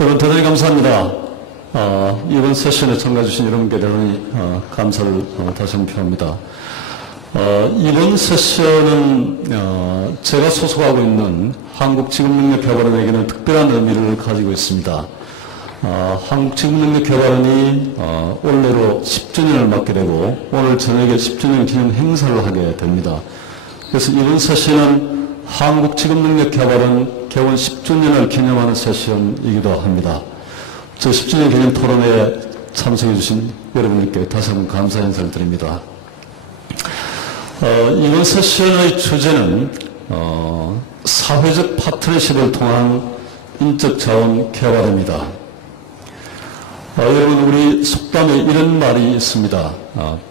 여러분 대단히 감사합니다. 이번 세션에 참가해 주신 여러분께 대단히 감사를 다시 한번 표합니다. 이번 세션은 제가 소속하고 있는 한국지급능력개발원에게는 특별한 의미를 가지고 있습니다. 한국지급능력개발원이 올해로 10주년을 맞게 되고 오늘 저녁에 10주년 기념 행사를 하게 됩니다. 그래서 이번 세션은 한국지급능력개발원 개원 10주년을 기념하는 세션이기도 합니다. 저 10주년 기념 토론회에 참석해 주신 여러분께 다시 한번 감사 인사를 드립니다. 이번 세션의 주제는 사회적 파트너십을 통한 인적 자원 개발입니다. 여러분, 우리 속담에 이런 말이 있습니다.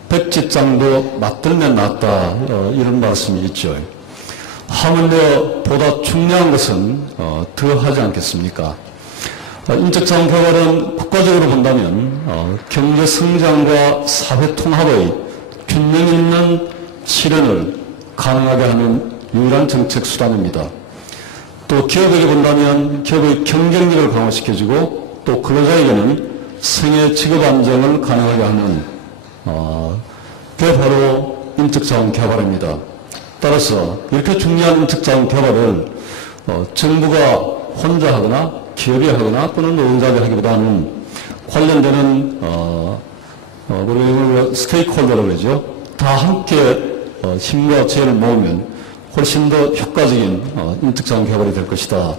백지장도 맞들면 낫다, 이런 말씀이 있죠. 하물며 보다 중요한 것은 더 하지 않겠습니까? 인적 자원 개발은 국가적으로 본다면 경제 성장과 사회 통합의 균형 있는 실현을 가능하게 하는 유일한 정책 수단입니다. 또 기업에게 본다면 기업의 경쟁력을 강화시켜주고 또 근로자에게는 생애 직업 안정을 가능하게 하는 그게 바로 인적 자원 개발입니다. 따라서 이렇게 중요한 인적 자원 개발을 정부가 혼자 하거나 기업이 하거나 또는 노동자가 하기보다는 관련되는 우리가 스테이크홀더라고 그러죠. 다 함께 힘과 지혜를 모으면 훨씬 더 효과적인 인적 자원 개발이 될 것이다.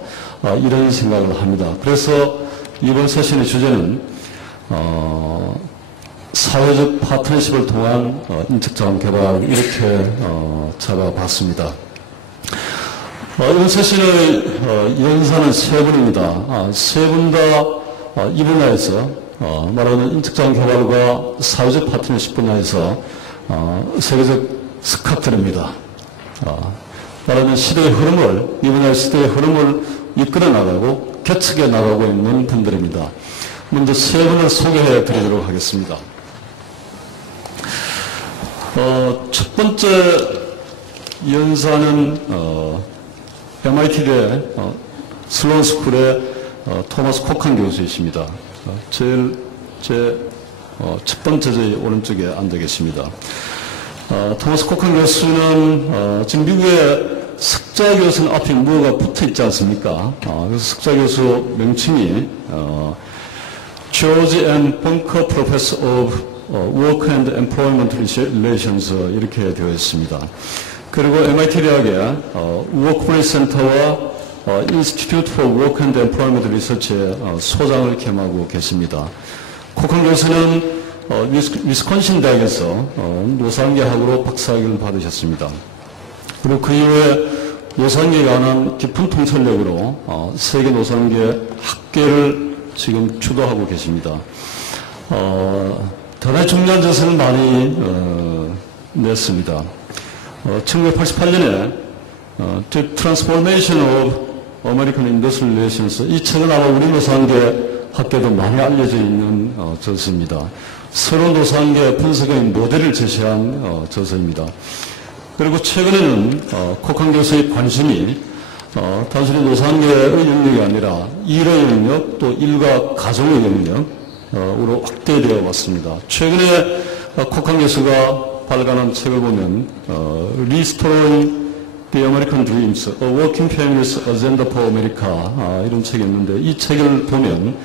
이런 생각을 합니다. 그래서 이번 세션의 주제는 사회적 파트너십을 통한 인적 자원 개발, 이렇게 잡아봤습니다. 이번 세션의 연사는 세 분입니다. 세 분 다 이 분야에서 말하는 인적 자원 개발과 사회적 파트너십 분야에서 세계적 스카트입니다. 말하는 시대의 흐름을, 이 분야의 시대의 흐름을 이끌어 나가고 개척해 나가고 있는 분들입니다. 먼저 세 분을 소개해 드리도록 하겠습니다. 첫 번째 연사는 MIT대 슬론 스쿨의 토마스 코칸 교수이십니다. 제 첫 번째 저희 오른쪽에 앉아 계십니다. 토마스 코칸 교수는 지금 미국의 석좌 교수는 앞에 뭐가 붙어 있지 않습니까? 그래서 석좌 교수 명칭이 George N. Bunker Professor of Work and Employment Relations, 이렇게 되어 있습니다. 그리고 MIT 대학의 워크플레이스 센터와 Institute for Work and Employment Research의 소장을 겸하고 계십니다. 코칸 교수는 위스콘신 대학에서 노산계학으로 박사학위를 받으셨습니다. 그리고 그 이후에 노산계에 관한 깊은 통찰력으로 세계 노산계 학계를 지금 주도하고 계십니다. 대단히 중요한 자세를 많이 냈습니다. 1988년에 The Transformation of American Industrial Relations, 이 책은 아마 우리 노산계 학계도 많이 알려져 있는 저서입니다. 새로운 노산계 분석의 모델을 제시한 저서입니다. 그리고 최근에는 코칸 교수의 관심이 단순히 노산계의 영역이 아니라 일의 영역, 또 일과 가정의 영역으로 확대되어 왔습니다. 최근에 코칸 교수가 발간한 책을 보면 Restoring the American Dreams, A Working Family's Agenda for America, 이런 책이 있는데, 이 책을 보면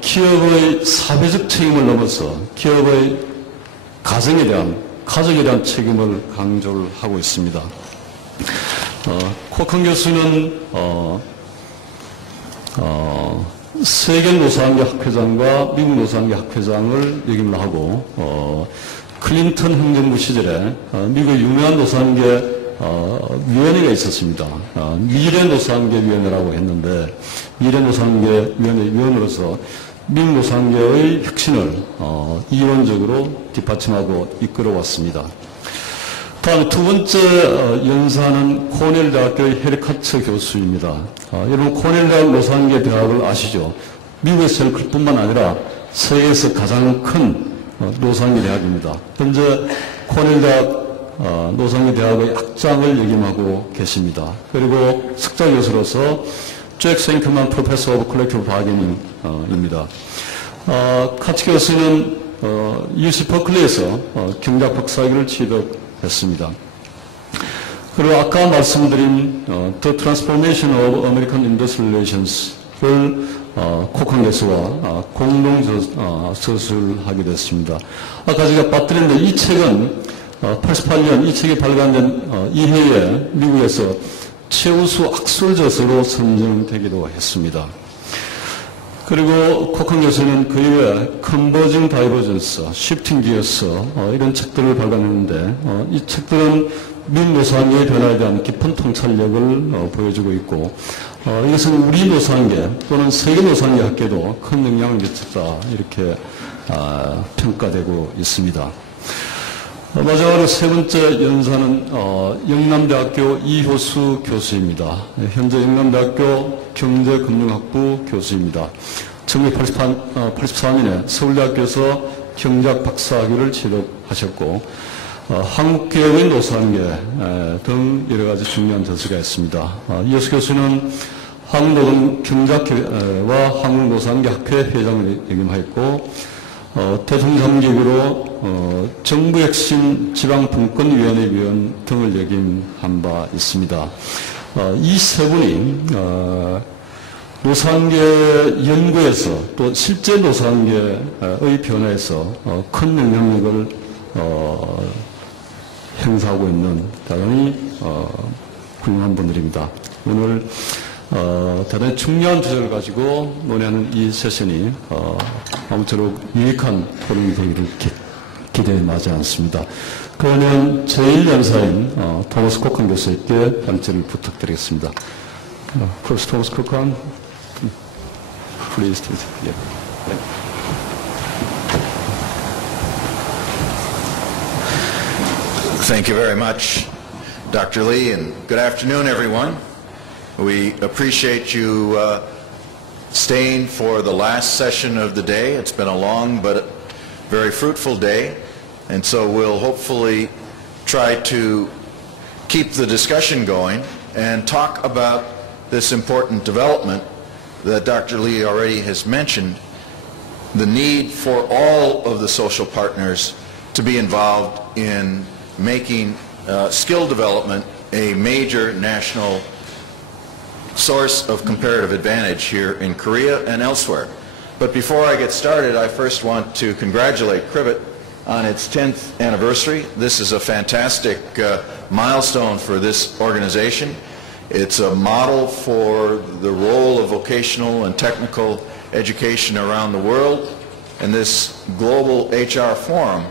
기업의 사회적 책임을 넘어서 기업의 가정에 대한 책임을 강조를 하고 있습니다. 코칸 교수는 세계 노사관계 학회장과 미국 노사관계 학회장을 역임을 하고 클린턴 행정부 시절에 미국의 유명한 노사관계 위원회가 있었습니다. 미래 노사관계 위원회라고 했는데, 미래 노사관계 위원회 위원으로서 미국 노사관계의 혁신을 이원적으로 뒷받침하고 이끌어왔습니다. 다음 두 번째 연사는 코넬 대학교의 해리 카츠 교수입니다. 여러분, 코넬 대학 노사관계 대학을 아시죠? 미국에서 클 뿐만 아니라 세계에서 가장 큰 노사관계 대학입니다. 현재 코넬 대학 노사관계 대학의 학장을 역임하고 계십니다. 그리고 석좌 교수로서 잭 생크만 프로페서 오브 컬렉티브 바게닝입니다. 카츠 교수는 UC 버클리에서 경제학 박사학위를 취득했습니다. 그리고 아까 말씀드린 The Transformation of American Industrial Relations를 코칸 교수와 공동 저술하게 됐습니다. 아까 제가 빠뜨렸는데 이 책은 88년 이 책이 발간된 이해에 미국에서 최우수 학술 저서로 선정되기도 했습니다. 그리고 코칸 교수는 그 이외에 컨버징 다이버전스, 시프팅 기어스 이런 책들을 발간했는데 이 책들은 민노사계의 변화에 대한 깊은 통찰력을 보여주고 있고 이것은 우리 노사계 또는 세계 노사계 학계도 큰 영향을 미쳤다 이렇게 평가되고 있습니다. 마지막으로 세 번째 연사는 영남대학교 이효수 교수입니다. 현재 영남대학교 경제금융학부 교수입니다. 1984년에 서울대학교에서 경제학 박사학위를 취득하셨고 한국개혁의 노사계 등 여러 가지 중요한 저서가 있습니다. 이효수 교수는 한국노동경제학회와 한국노사계학회 회장을 역임하였고 대통령 3기구로 정부혁신 지방분권위원회 위원 등을 역임한 바 있습니다. 이 세 분이 노사계 연구에서 또 실제 노사계의 변화에서 큰 영향력을 행사하고 있는 대단히 훌륭한 분들입니다. 오늘 대단히 중요한 주제를 가지고 논의하는 이 세션이 아무쪼록 유익한 토론이 되기를 기대에 마지 않습니다. 그러면 제1연사인 토머스 코칸 교수에게 발제를 부탁드리겠습니다. 프로페서 토머스 코칸, please. Thank you very much, Dr. Lee, and good afternoon, everyone. We appreciate you staying for the last session of the day. It's been a long but very fruitful day, and so we'll hopefully try to keep the discussion going and talk about this important development that Dr. Lee already has mentioned, the need for all of the social partners to be involved in making skill development a major national source of comparative advantage here in Korea and elsewhere. But before I get started, I first want to congratulate Crivet on its 10th anniversary. This is a fantastic milestone for this organization. It's a model for the role of vocational and technical education around the world, and this Global HR Forum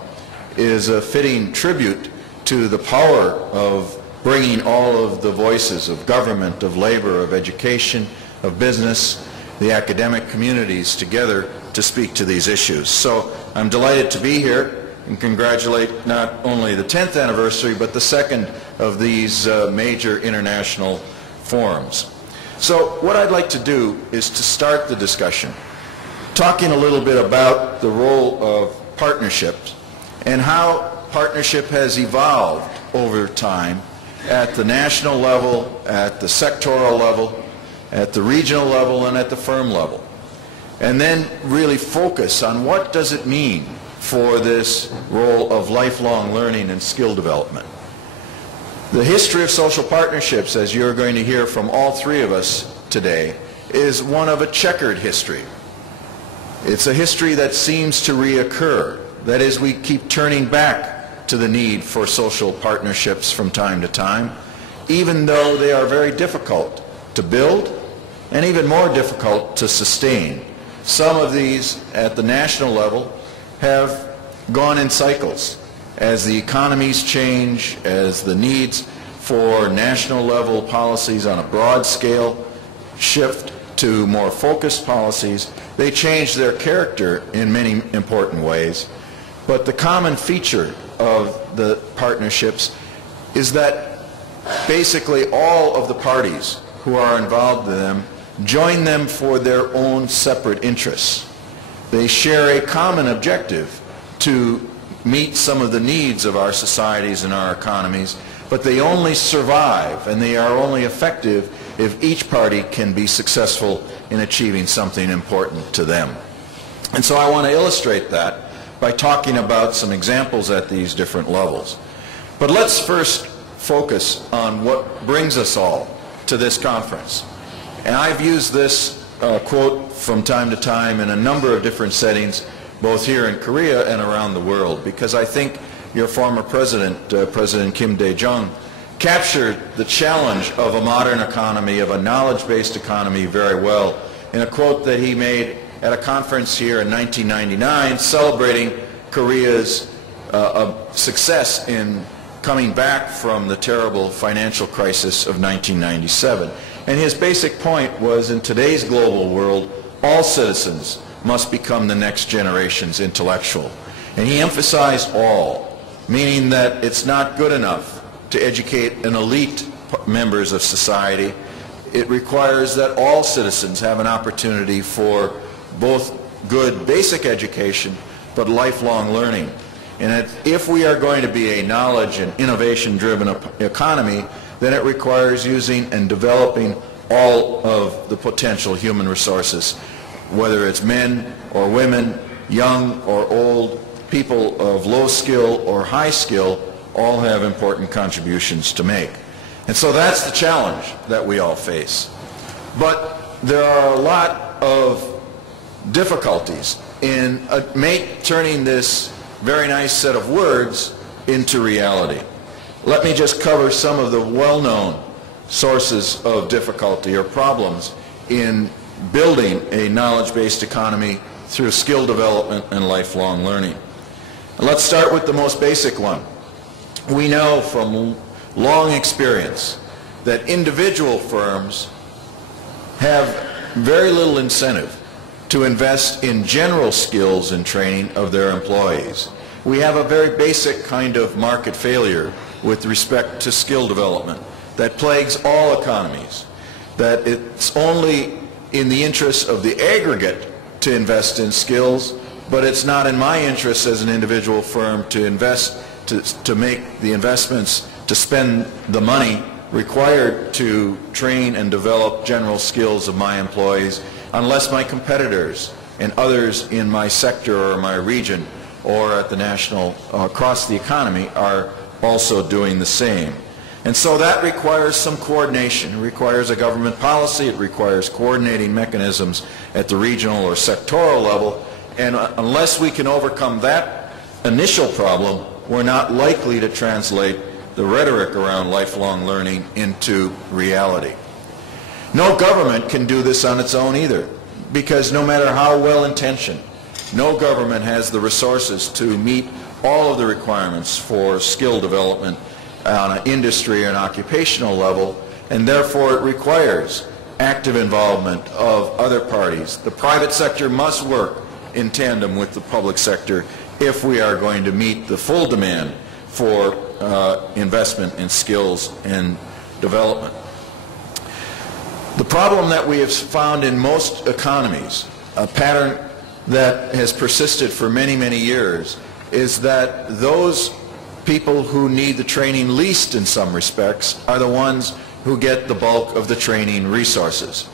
is a fitting tribute to the power of bringing all of the voices of government, of labor, of education, of business, the academic communities together to speak to these issues. So I'm delighted to be here and congratulate not only the 10th anniversary, but the second of these major international forums. So what I'd like to do is to start the discussion talking a little bit about the role of partnerships and how partnership has evolved over time at the national level, at the sectoral level, at the regional level, and at the firm level. And then really focus on what does it mean for this role of lifelong learning and skill development. The history of social partnerships, as you're going to hear from all three of us today, is one of a checkered history. It's a history that seems to reoccur. That is, we keep turning back to the need for social partnerships from time to time, even though they are very difficult to build and even more difficult to sustain. Some of these at the national level have gone in cycles. As the economies change, as the needs for national level policies on a broad scale shift to more focused policies, they change their character in many important ways. But the common feature of the partnerships is that basically all of the parties who are involved in them join them for their own separate interests. They share a common objective to meet some of the needs of our societies and our economies, but they only survive and they are only effective if each party can be successful in achieving something important to them. And so I want to illustrate that by talking about some examples at these different levels. But let's first focus on what brings us all to this conference. And I've used this quote from time to time in a number of different settings, both here in Korea and around the world, because I think your former president, President Kim Dae-jung, captured the challenge of a modern economy, of a knowledge-based economy very well in a quote that he made at a conference here in 1999 celebrating Korea's success in coming back from the terrible financial crisis of 1997. And his basic point was, in today's global world, all citizens must become the next generation's intellectual. And he emphasized all, meaning that it's not good enough to educate an elite members of society. It requires that all citizens have an opportunity for both good basic education but lifelong learning. And if we are going to be a knowledge and innovation-driven economy, then it requires using and developing all of the potential human resources, whether it's men or women, young or old, people of low skill or high skill, all have important contributions to make. And so that's the challenge that we all face. But there are a lot of difficulties in turning this very nice set of words into reality. Let me just cover some of the well-known sources of difficulty or problems in building a knowledge-based economy through skill development and lifelong learning. And let's start with the most basic one. We know from long experience that individual firms have very little incentive to invest in general skills and training of their employees. We have a very basic kind of market failure with respect to skill development that plagues all economies, that it's only in the interest of the aggregate to invest in skills, but it's not in my interest as an individual firm to invest, to make the investments, to spend the money required to train and develop general skills of my employees unless my competitors and others in my sector or my region or at the national, across the economy, are also doing the same. And so that requires some coordination. It requires a government policy. It requires coordinating mechanisms at the regional or sectoral level. And unless we can overcome that initial problem, we're not likely to translate the rhetoric around lifelong learning into reality. No government can do this on its own either, because no matter how well-intentioned, no government has the resources to meet all of the requirements for skill development on an industry or an occupational level, and therefore it requires active involvement of other parties. The private sector must work in tandem with the public sector if we are going to meet the full demand for investment in skills and development. The problem that we have found in most economies, a pattern that has persisted for many, many years, is that those people who need the training least in some respects are the ones who get the bulk of the training resources.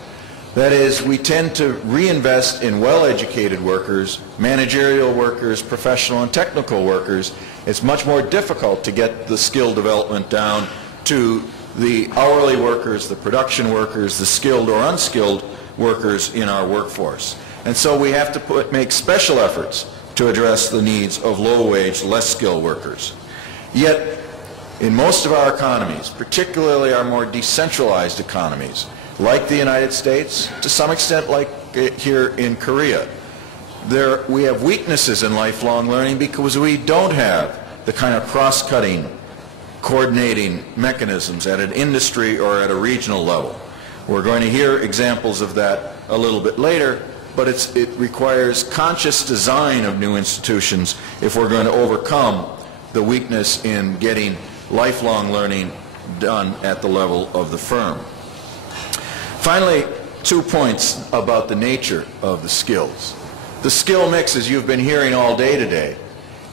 That is, we tend to reinvest in well-educated workers, managerial workers, professional and technical workers. It's much more difficult to get the skill development down to the hourly workers, the production workers, the skilled or unskilled workers in our workforce. And so we have to make special efforts to address the needs of low-wage, less skilled workers. Yet, in most of our economies, particularly our more decentralized economies, like the United States, to some extent like here in Korea, we have weaknesses in lifelong learning because we don't have the kind of cross-cutting, coordinating mechanisms at an industry or at a regional level. We're going to hear examples of that a little bit later, but it requires conscious design of new institutions if we're going to overcome the weakness in getting lifelong learning done at the level of the firm. Finally, 2 points about the nature of the skills. The skill mix, as you've been hearing all day today,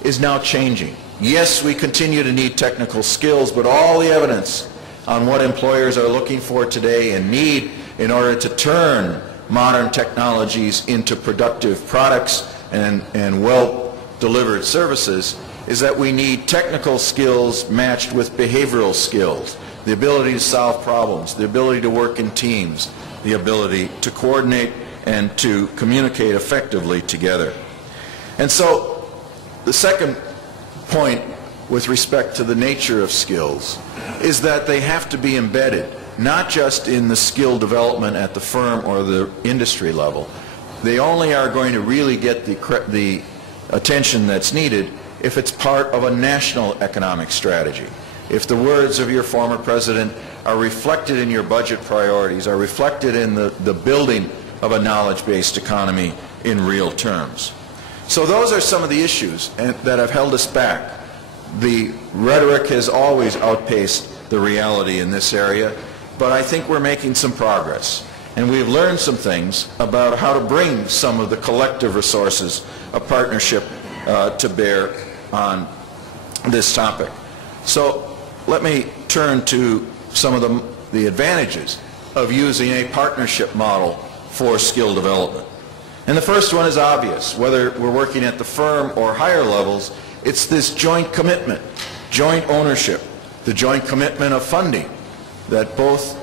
is now changing. Yes, we continue to need technical skills, but all the evidence on what employers are looking for today and need in order to turn modern technologies into productive products and well-delivered services is that we need technical skills matched with behavioral skills, the ability to solve problems, the ability to work in teams, the ability to coordinate and to communicate effectively together. And so the second point with respect to the nature of skills is that they have to be embedded not just in the skill development at the firm or the industry level. They only are going to really get the attention that's needed if it's part of a national economic strategy. If the words of your former president are reflected in your budget priorities, are reflected in the building of a knowledge-based economy in real terms. So those are some of the issues that have held us back. The rhetoric has always outpaced the reality in this area, but I think we're making some progress. And we've learned some things about how to bring some of the collective resources of partnership to bear on this topic. So let me turn to some of the advantages of using a partnership model for skill development. And the first one is obvious. Whether we're working at the firm or higher levels, it's this joint commitment, joint ownership, the joint commitment of funding that both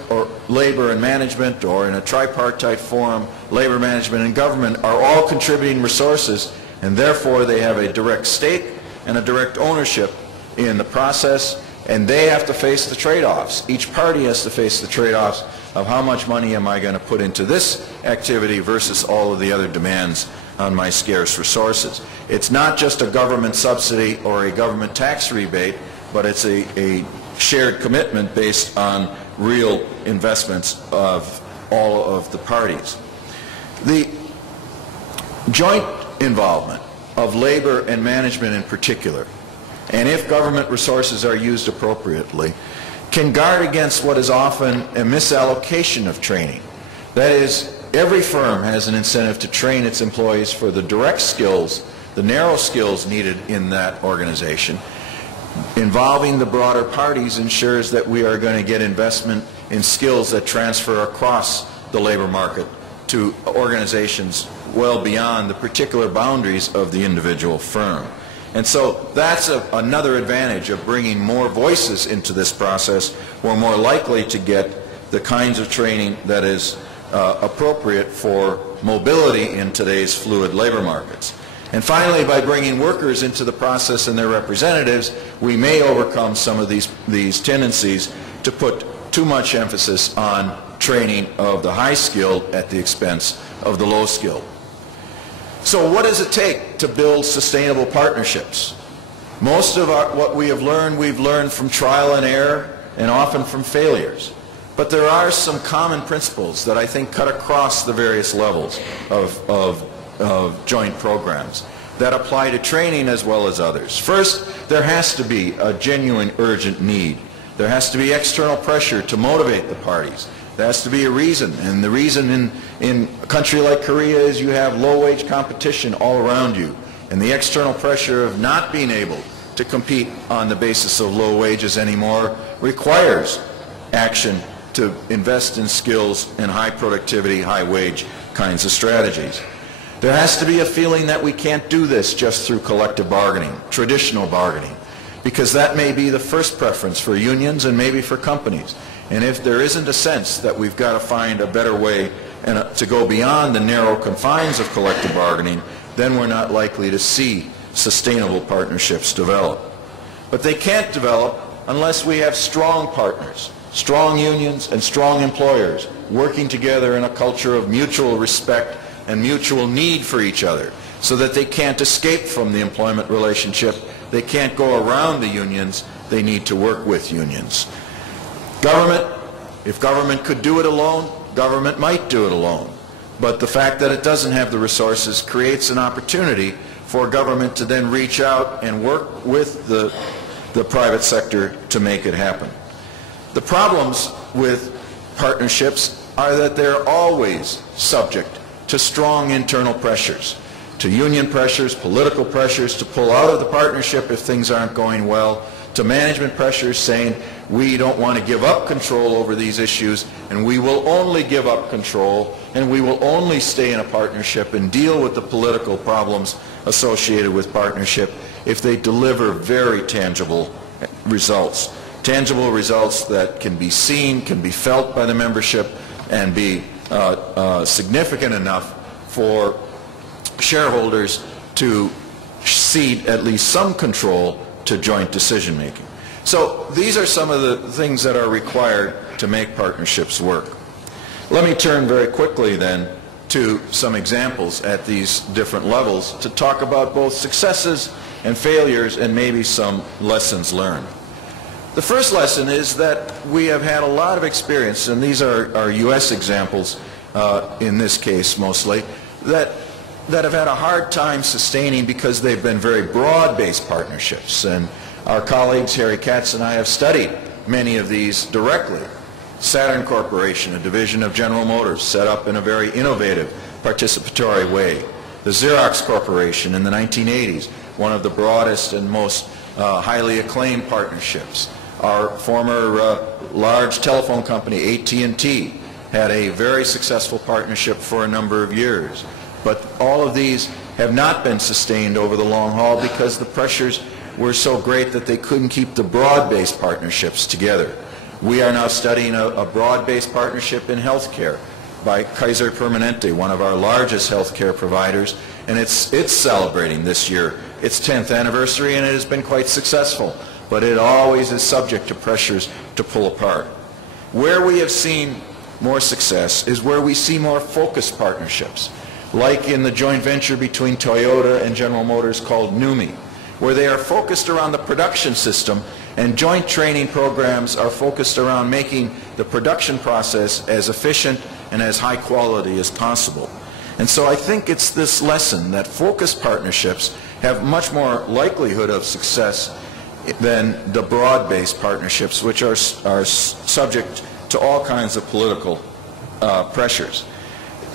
labor and management, or in a tripartite forum, labor, management, and government are all contributing resources, and therefore they have a direct stake and a direct ownership in the process, and they have to face the trade-offs. Each party has to face the trade-offs of how much money am I going to put into this activity versus all of the other demands on my scarce resources. It's not just a government subsidy or a government tax rebate, but it's a shared commitment based on real investments of all of the parties. The joint involvement of labor and management in particular, and if government resources are used appropriately, can guard against what is often a misallocation of training. That is, every firm has an incentive to train its employees for the direct skills, the narrow skills needed in that organization. Involving the broader parties ensures that we are going to get investment in skills that transfer across the labor market to organizations well beyond the particular boundaries of the individual firm. And so that's another advantage of bringing more voices into this process. We're more likely to get the kinds of training that is appropriate for mobility in today's fluid labor markets. And finally, by bringing workers into the process and their representatives, we may overcome some of these tendencies to put too much emphasis on training of the high-skilled at the expense of the low-skilled. So what does it take to build sustainable partnerships? Most of what we have learned, we've learned from trial and error and often from failures. But there are some common principles that I think cut across the various levels of joint programs that apply to training as well as others. First, there has to be a genuine urgent need. There has to be external pressure to motivate the parties. There has to be a reason, and the reason in a country like Korea is you have low-wage competition all around you, and the external pressure of not being able to compete on the basis of low wages anymore requires action to invest in skills and high productivity, high wage kinds of strategies. There has to be a feeling that we can't do this just through collective bargaining, traditional bargaining, because that may be the first preference for unions and maybe for companies. And if there isn't a sense that we've got to find a better way to go beyond the narrow confines of collective bargaining, then we're not likely to see sustainable partnerships develop. But they can't develop unless we have strong partners, strong unions and strong employers working together in a culture of mutual respect and mutual need for each other, so that they can't escape from the employment relationship, they can't go around the unions, they need to work with unions. Government, if government could do it alone, government might do it alone. But the fact that it doesn't have the resources creates an opportunity for government to then reach out and work with the private sector to make it happen. The problems with partnerships are that they're always subject to strong internal pressures, to union pressures, political pressures to pull out of the partnership if things aren't going well, to management pressures saying We don't want to give up control over these issues, and we will only give up control, and we will only stay in a partnership and deal with the political problems associated with partnership if they deliver very tangible results. Tangible results that can be seen, can be felt by the membership, and be significant enough for shareholders to cede at least some control to joint decision making. So these are some of the things that are required to make partnerships work. Let me turn very quickly then to some examples at these different levels to talk about both successes and failures and maybe some lessons learned. The first lesson is that we have had a lot of experience, and these are U.S. examples in this case mostly, that have had a hard time sustaining because they've been very broad-based partnerships. And our colleagues, Harry Katz and I, have studied many of these directly. Saturn Corporation, a division of General Motors, set up in a very innovative, participatory way. The Xerox Corporation in the 1980s, one of the broadest and most highly acclaimed partnerships. Our former large telephone company, AT&T, had a very successful partnership for a number of years. But all of these have not been sustained over the long haul because the pressures were so great that they couldn't keep the broad-based partnerships together. We are now studying a broad-based partnership in healthcare by Kaiser Permanente, one of our largest healthcare providers, and it's celebrating this year its 10th anniversary, and it has been quite successful, but it always is subject to pressures to pull apart. Where we have seen more success is where we see more focused partnerships, like in the joint venture between Toyota and General Motors called NUMMI, where they are focused around the production system, and joint training programs are focused around making the production process as efficient and as high quality as possible. And so I think it's this lesson that focused partnerships have much more likelihood of success than the broad-based partnerships, which are subject to all kinds of political pressures.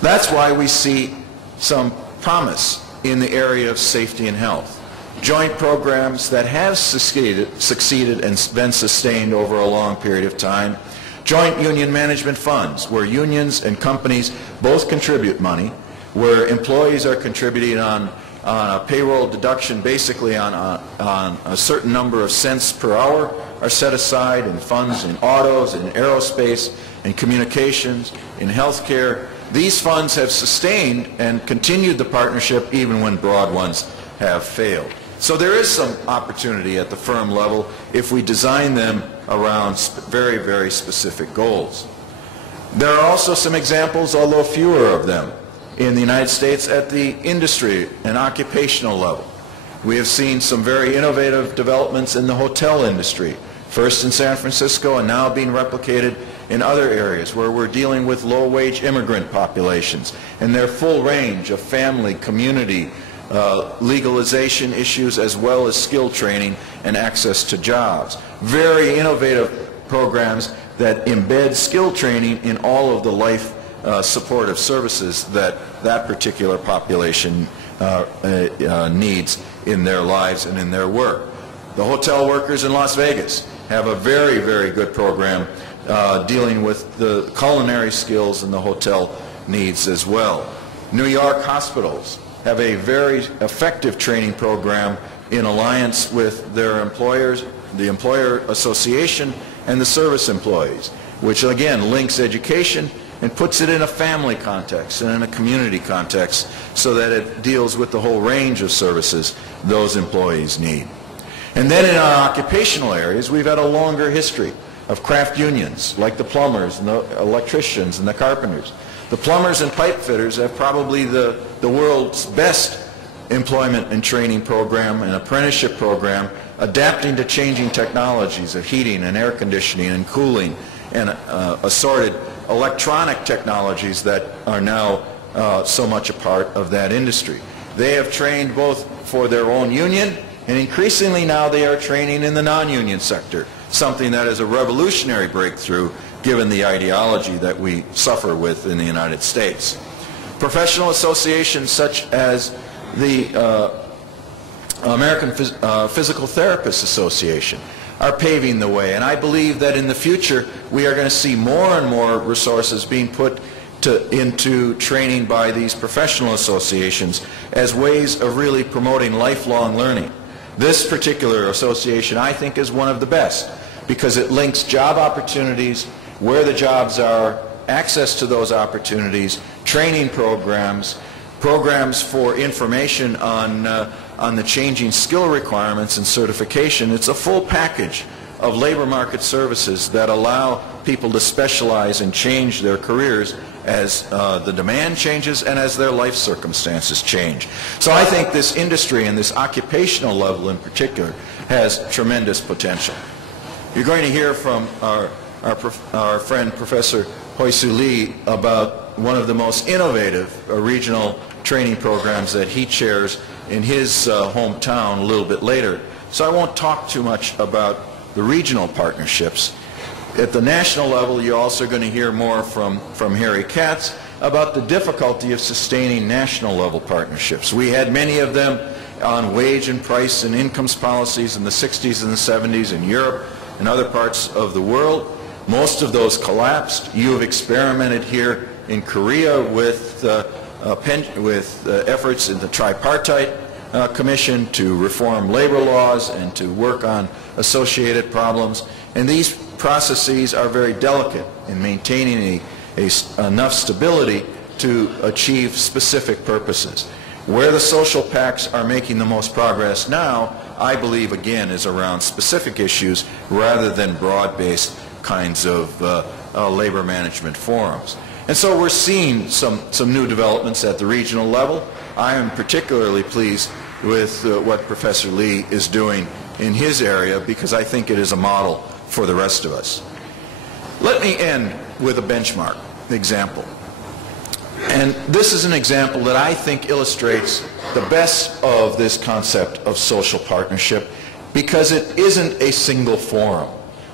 That's why we see some promise in the area of safety and health. Joint programs that have succeeded and been sustained over a long period of time. Joint union management funds, where unions and companies both contribute money, where employees are contributing on a payroll deduction basically on a certain number of cents per hour are set aside in funds in autos, in aerospace, in communications, in healthcare. These funds have sustained and continued the partnership even when broad ones have failed. So there is some opportunity at the firm level if we design them around very, very specific goals. There are also some examples, although fewer of them, in the United States at the industry and occupational level. We have seen some very innovative developments in the hotel industry, first in San Francisco and now being replicated in other areas where we're dealing with low-wage immigrant populations and their full range of family, community, legalization issues, as well as skill training and access to jobs. Very innovative programs that embed skill training in all of the life supportive services that particular population needs in their lives and in their work. The hotel workers in Las Vegas have a very, very good program dealing with the culinary skills and the hotel needs as well. New York hospitals have a very effective training program in alliance with their employers, the employer association, and the service employees, which again links education and puts it in a family context and in a community context so that it deals with the whole range of services those employees need. And then in our occupational areas, we've had a longer history of craft unions, like the plumbers and the electricians and the carpenters. The plumbers and pipe fitters have probably the world's best employment and training program and apprenticeship program, adapting to changing technologies of heating and air conditioning and cooling and assorted electronic technologies that are now so much a part of that industry. They have trained both for their own union, and increasingly now they are training in the non-union sector, something that is a revolutionary breakthrough given the ideology that we suffer with in the United States. Professional associations such as the American Physical Therapists Association are paving the way. And I believe that in the future we are going to see more and more resources being put into training by these professional associations as ways of really promoting lifelong learning. This particular association, I think, is one of the best because it links job opportunities, where the jobs are, access to those opportunities, training programs, programs for information on the changing skill requirements and certification. It's a full package of labor market services that allow people to specialize and change their careers as the demand changes and as their life circumstances change. So I think this industry and this occupational level in particular has tremendous potential. You're going to hear from our friend Professor Hoi-Soo Lee about one of the most innovative regional training programs that he chairs in his hometown a little bit later. So I won't talk too much about the regional partnerships. At the national level, you're also going to hear more from Harry Katz about the difficulty of sustaining national level partnerships. We had many of them on wage and price and incomes policies in the 60s and the 70s in Europe and other parts of the world. Most of those collapsed. You have experimented here in Korea with efforts in the tripartite commission to reform labor laws and to work on associated problems. And these processes are very delicate in maintaining enough stability to achieve specific purposes. Where the social pacts are making the most progress now, I believe, again, is around specific issues rather than broad-based kinds of labor management forums. And so we're seeing some new developments at the regional level. I am particularly pleased with what Professor Lee is doing in his area because I think it is a model for the rest of us. Let me end with a benchmark example. And this is an example that I think illustrates the best of this concept of social partnership because it isn't a single forum.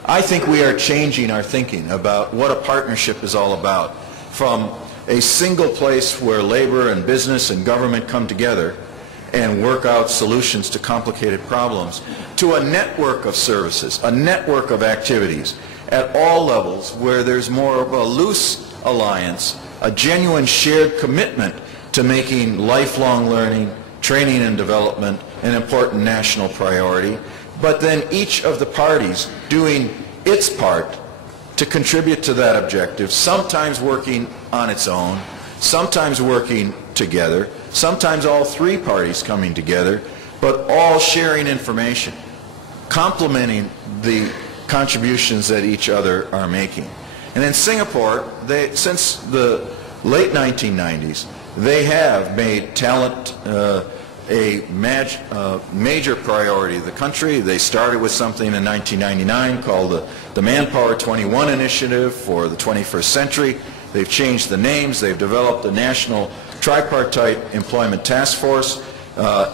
I think we are changing our thinking about what a partnership is all about from a single place where labor and business and government come together and work out solutions to complicated problems to a network of services, a network of activities at all levels where there's more of a loose alliance, a genuine shared commitment to making lifelong learning, training and development an important national priority, but then each of the parties doing its part to contribute to that objective, sometimes working on its own, sometimes working together, sometimes all three parties coming together, but all sharing information, complementing the contributions that each other are making. And in Singapore, since the late 1990s, they have made talent a major priority of the country. They started with something in 1999 called the Manpower 21 Initiative for the 21st century. They've changed the names. They've developed a national tripartite employment task force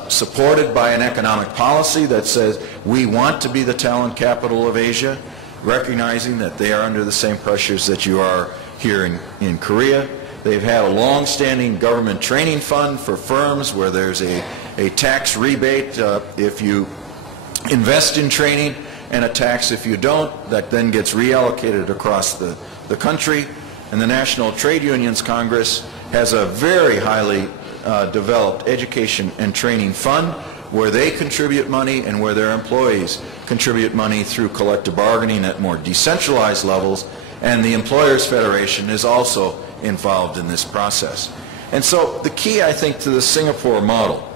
supported by an economic policy that says we want to be the talent capital of Asia, recognizing that they are under the same pressures that you are here in Korea. They've had a long-standing government training fund for firms where there's a tax rebate if you invest in training and a tax if you don't, that then gets reallocated across the country. And the National Trade Unions Congress has a very highly developed education and training fund where they contribute money and where their employees contribute money through collective bargaining at more decentralized levels. And the Employers Federation is also involved in this process. And so the key, I think, to the Singapore model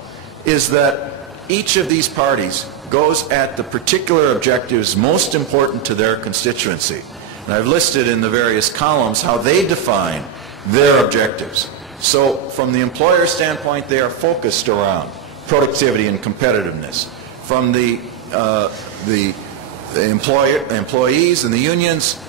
is that each of these parties goes at the particular objectives most important to their constituency. And I've listed in the various columns how they define their objectives. So from the employer standpoint, they are focused around productivity and competitiveness. From the employees and the unions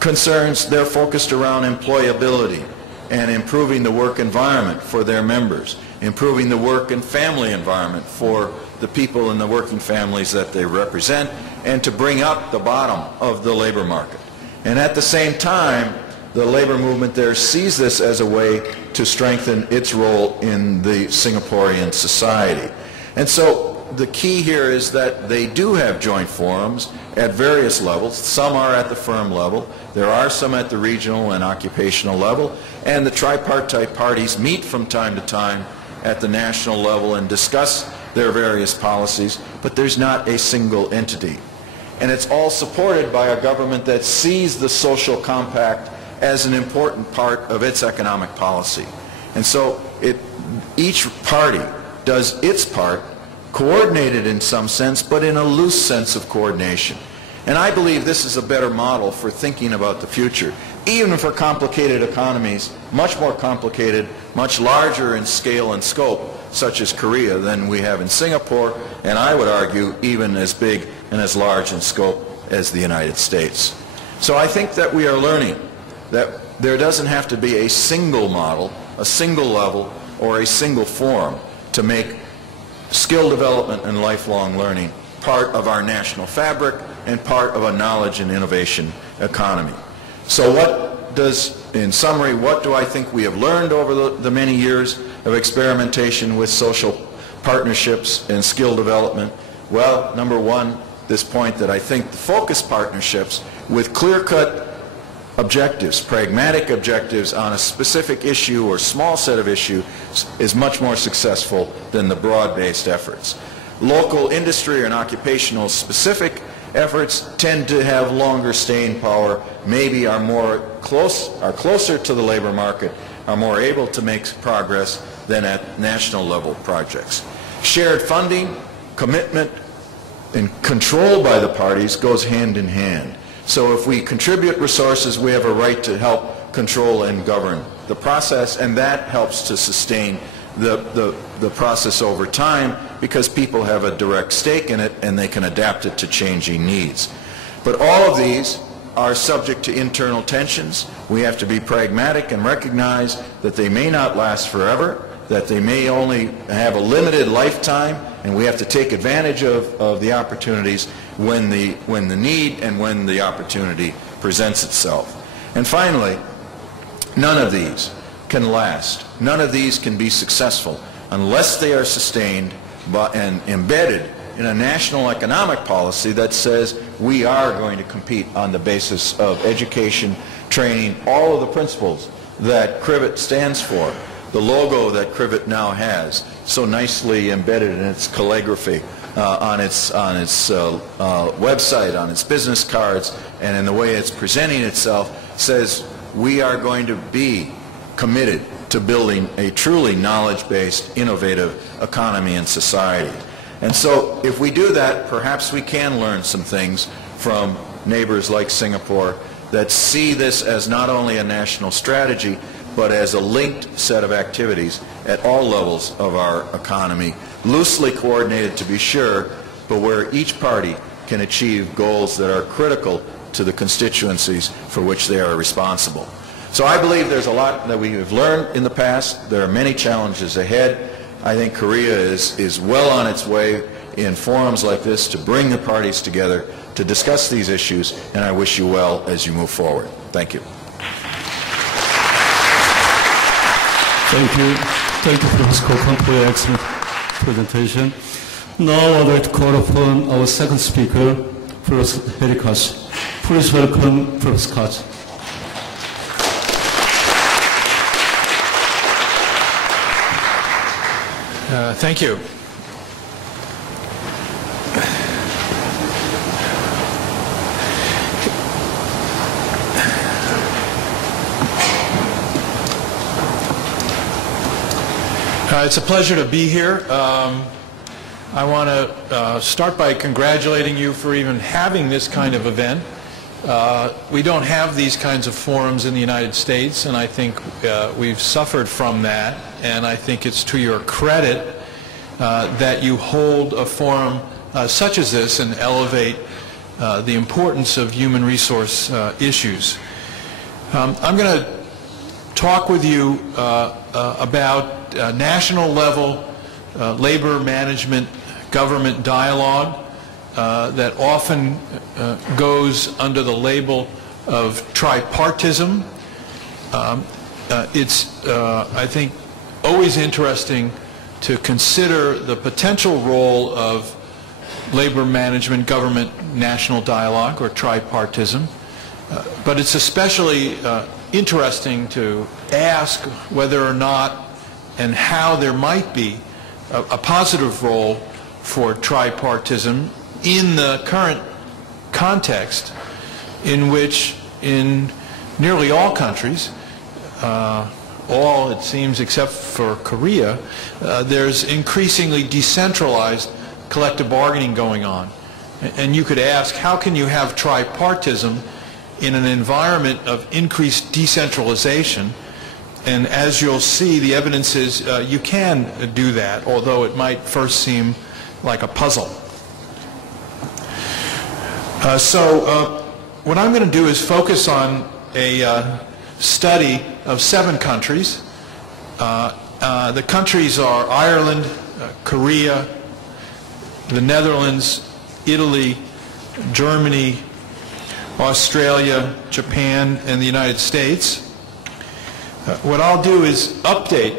concerns, they're focused around employability and improving the work environment for their members, improving the work and family environment for the people in the working families that they represent, and to bring up the bottom of the labor market. And at the same time, the labor movement there sees this as a way to strengthen its role in the Singaporean society. And so the key here is that they do have joint forums at various levels. Some are at the firm level. There are some at the regional and occupational level. And the tripartite parties meet from time to time at the national level and discuss their various policies, but there's not a single entity. And it's all supported by a government that sees the social compact as an important part of its economic policy. And so each party does its part, coordinated in some sense, but in a loose sense of coordination. And I believe this is a better model for thinking about the future, even for complicated economies, much more complicated, much larger in scale and scope, such as Korea, than we have in Singapore, and I would argue even as big and as large in scope as the United States. So I think that we are learning that there doesn't have to be a single model, a single level, or a single forum to make skill development and lifelong learning part of our national fabric and part of a knowledge and innovation economy. So in summary, what do I think we have learned over the many years of experimentation with social partnerships and skill development? Well, number one, this point that I think the focus partnerships with clear-cut objectives, pragmatic objectives on a specific issue or small set of issues is much more successful than the broad-based efforts. Local industry and occupational specific efforts tend to have longer staying power, maybe are closer to the labor market, are more able to make progress than at national level projects. Shared funding, commitment, and control by the parties goes hand in hand. So if we contribute resources, we have a right to help control and govern the process, and that helps to sustain the process over time because people have a direct stake in it and they can adapt it to changing needs. But all of these are subject to internal tensions. We have to be pragmatic and recognize that they may not last forever, that they may only have a limited lifetime, and we have to take advantage of the opportunities when the need and when the opportunity presents itself. And finally, none of these can last. None of these can be successful unless they are sustained and embedded in a national economic policy that says we are going to compete on the basis of education, training, all of the principles that Crivet stands for, the logo that Crivet now has, so nicely embedded in its calligraphy, on its website, on its business cards, and in the way it's presenting itself, says we are going to be committed to building a truly knowledge-based, innovative economy and society. And so if we do that, perhaps we can learn some things from neighbors like Singapore that see this as not only a national strategy, but as a linked set of activities at all levels of our economy, loosely coordinated to be sure, but where each party can achieve goals that are critical to the constituencies for which they are responsible. So I believe there's a lot that we have learned in the past. There are many challenges ahead. I think Korea is well on its way in forums like this to bring the parties together to discuss these issues, and I wish you well as you move forward. Thank you. Thank you. Thank you, Professor Copeland, for your excellent presentation. Now I'd like to call upon our second speaker, Professor Harry Koch. Please welcome Professor Koch. Thank you. It's a pleasure to be here. I want to start by congratulating you for even having this kind of event. We don't have these kinds of forums in the United States, and I think we've suffered from that, and I think it's to your credit that you hold a forum such as this and elevate the importance of human resource issues. I'm going to talk with you about national level labor management government dialogue that often goes under the label of tripartism. It's, I think, always interesting to consider the potential role of labor management government national dialogue, or tripartism. But it's especially interesting to ask whether or not and how there might be a positive role for tripartism in the current context in which in nearly all countries, all it seems except for Korea, there's increasingly decentralized collective bargaining going on. And you could ask, how can you have tripartism in an environment of increased decentralization? And as you'll see, the evidence is you can do that, although it might first seem like a puzzle. What I'm going to do is focus on a study of 7 countries. The countries are Ireland, Korea, the Netherlands, Italy, Germany, Australia, Japan, and the United States. What I'll do is update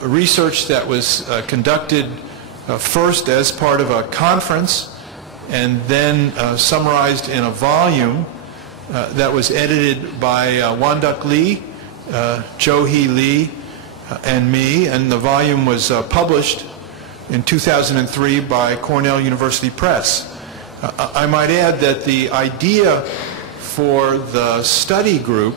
research that was conducted first as part of a conference and then summarized in a volume that was edited by Won-Duck Lee, Jo-Hee Lee, and me, and the volume was published in 2003 by Cornell University Press. I might add that the idea for the study group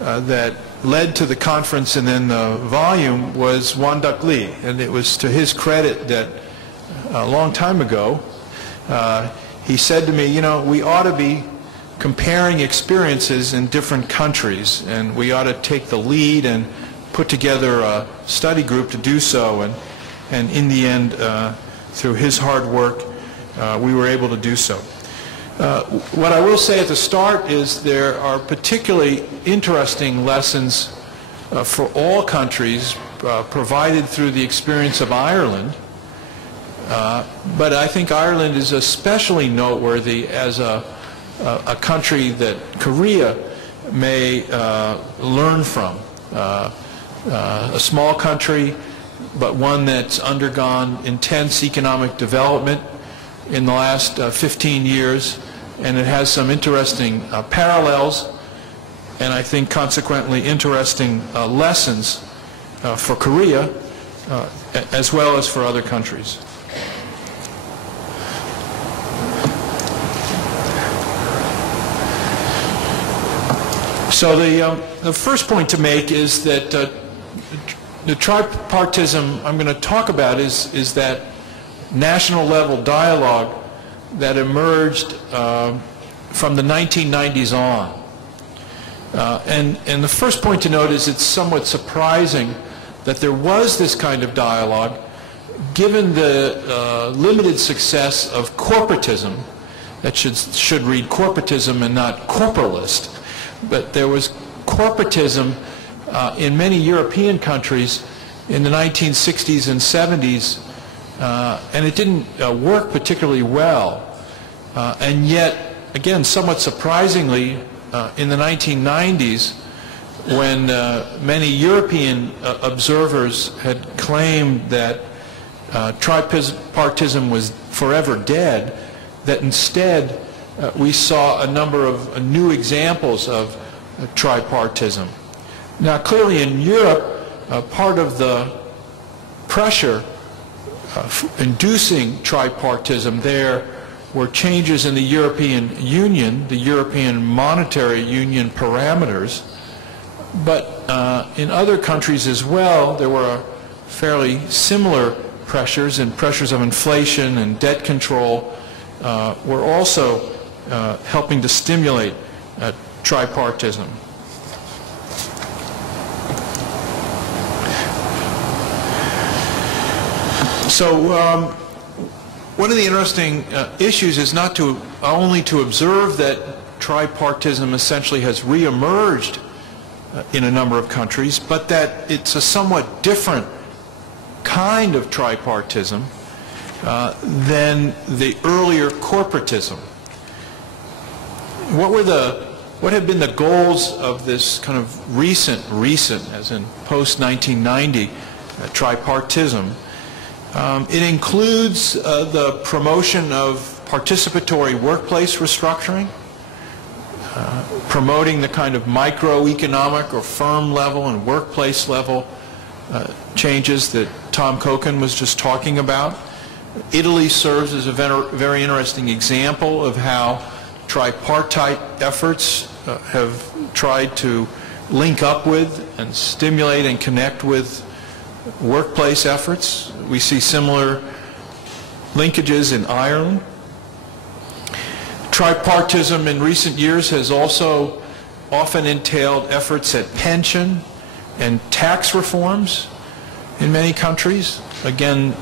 that led to the conference and then the volume was Won-Duck Lee, and it was to his credit that a long time ago he said to me, you know, we ought to be comparing experiences in different countries, and we ought to take the lead and put together a study group to do so, and in the end, through his hard work, we were able to do so. What I will say at the start is there are particularly interesting lessons for all countries provided through the experience of Ireland, but I think Ireland is especially noteworthy as a country that Korea may learn from. A small country, but one that's undergone intense economic development in the last 15 years, and it has some interesting parallels, and I think consequently interesting lessons for Korea as well as for other countries. So the first point to make is that the tripartism I'm going to talk about is that national level dialogue that emerged from the 1990s on. And the first point to note is it's somewhat surprising that there was this kind of dialogue given the limited success of corporatism. That should read corporatism and not corporalist. But there was corporatism in many European countries in the 1960s and 70s, and it didn't work particularly well. And yet, again, somewhat surprisingly, in the 1990s, when many European observers had claimed that tripartism was forever dead, that instead we saw a number of new examples of tripartism. Now, clearly in Europe, part of the pressure inducing tripartism there were changes in the European Union, the European Monetary Union parameters. But in other countries as well, there were fairly similar pressures, and pressures of inflation and debt control were also helping to stimulate tripartism. So one of the interesting issues is not only to observe that tripartism essentially has reemerged in a number of countries, but that it's a somewhat different kind of tripartism than the earlier corporatism. What have been the goals of this kind of recent, as in post-1990 tripartism? It includes the promotion of participatory workplace restructuring, promoting the kind of microeconomic or firm level and workplace level changes that Tom Kochen was just talking about. Italy serves as a very interesting example of how tripartite efforts have tried to link up with and stimulate and connect with workplace efforts. We see similar linkages in Ireland. Tripartism in recent years has also often entailed efforts at pension and tax reforms in many countries, again,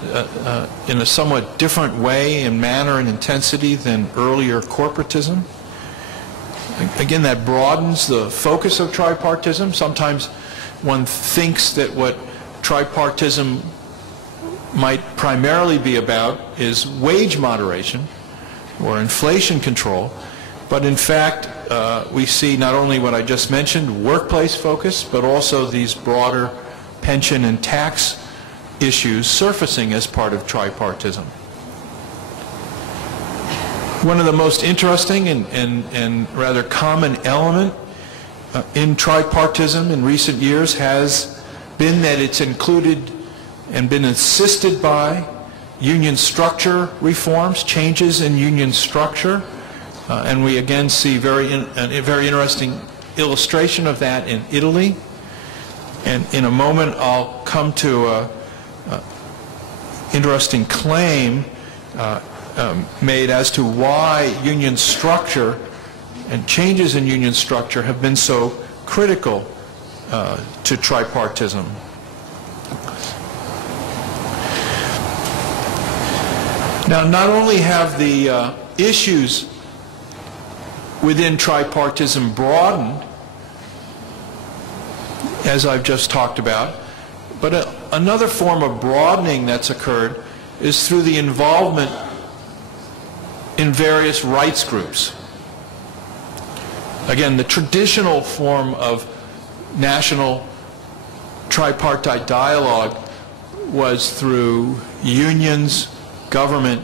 in a somewhat different way in manner and intensity than earlier corporatism. Again, that broadens the focus of tripartism. Sometimes one thinks that what tripartism might primarily be about is wage moderation or inflation control, but in fact we see not only what I just mentioned, workplace focus, but also these broader pension and tax issues surfacing as part of tripartism. One of the most interesting and rather common element in tripartism in recent years has been that it's included and been assisted by union structure reforms, changes in union structure, and we again see a very interesting illustration of that in Italy. And in a moment I'll come to an interesting claim made as to why union structure and changes in union structure have been so critical to tripartism. Now, not only have the issues within tripartism broadened, as I've just talked about, but another form of broadening that's occurred is through the involvement in various rights groups. Again, the traditional form of national tripartite dialogue was through unions, government,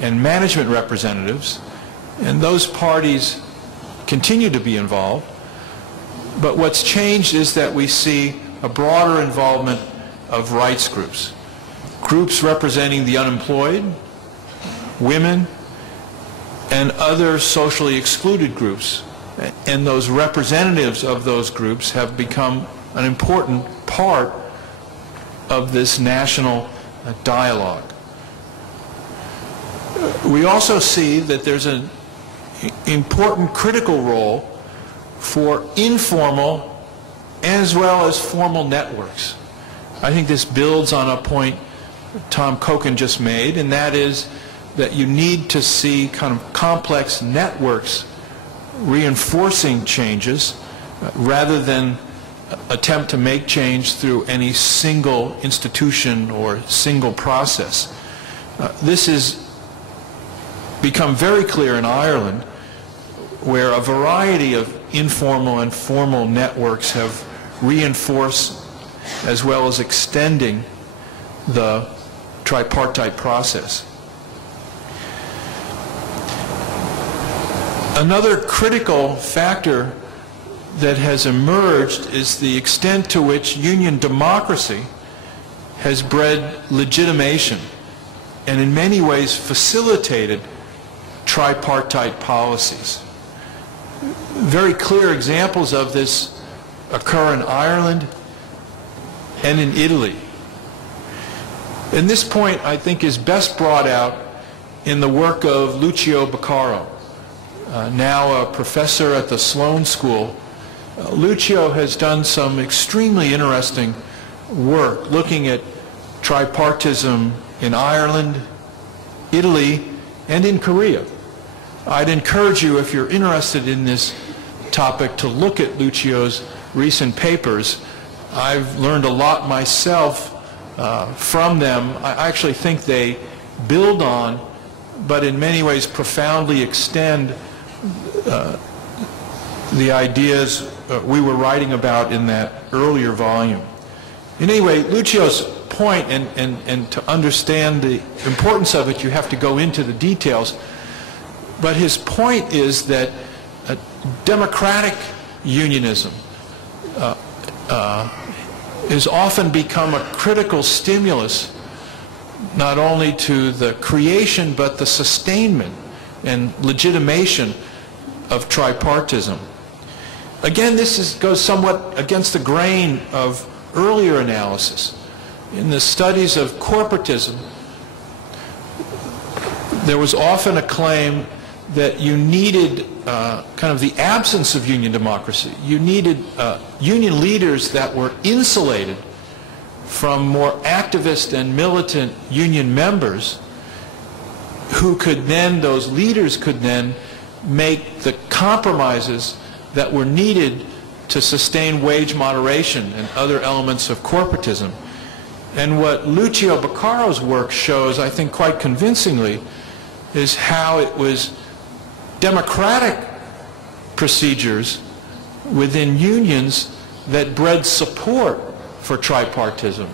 and management representatives, and those parties continue to be involved. But what's changed is that we see a broader involvement of rights groups. Groups representing the unemployed, women, and other socially excluded groups. And those representatives of those groups have become an important part of this national dialogue. We also see that there's an important critical role for informal as well as formal networks. I think this builds on a point Tom Kochen just made, and that is that you need to see kind of complex networks reinforcing changes rather than attempt to make change through any single institution or single process. This has become very clear in Ireland, where a variety of informal and formal networks have reinforced as well as extending the tripartite process. Another critical factor that has emerged is the extent to which union democracy has bred legitimation and in many ways facilitated tripartite policies. Very clear examples of this occur in Ireland and in Italy. And this point, I think, is best brought out in the work of Lucio Beccaro, now a professor at the Sloan School. Lucio has done some extremely interesting work looking at tripartism in Ireland, Italy, and in Korea. I'd encourage you, if you're interested in this topic, to look at Lucio's recent papers. I've learned a lot myself from them. I actually think they build on, but in many ways profoundly extend the ideas we were writing about in that earlier volume. In any way, Lucio's point, and to understand the importance of it, you have to go into the details. But his point is that democratic unionism has often become a critical stimulus not only to the creation but the sustainment and legitimation of tripartism. Again, this goes somewhat against the grain of earlier analysis. In the studies of corporatism, there was often a claim that you needed kind of the absence of union democracy. You needed union leaders that were insulated from more activist and militant union members who could then, those leaders could then make the compromises that were needed to sustain wage moderation and other elements of corporatism. And what Lucio Baccaro's work shows, I think quite convincingly, is how it was democratic procedures within unions that bred support for tripartism,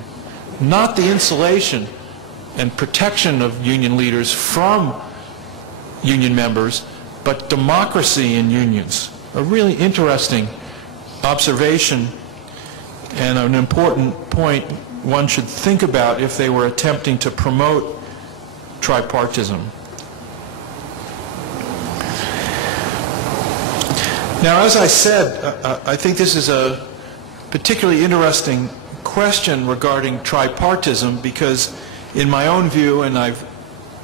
not the insulation and protection of union leaders from union members, but democracy in unions. A really interesting observation and an important point one should think about if they were attempting to promote tripartism. Now, as I said, I think this is a particularly interesting question regarding tripartism because in my own view, and I've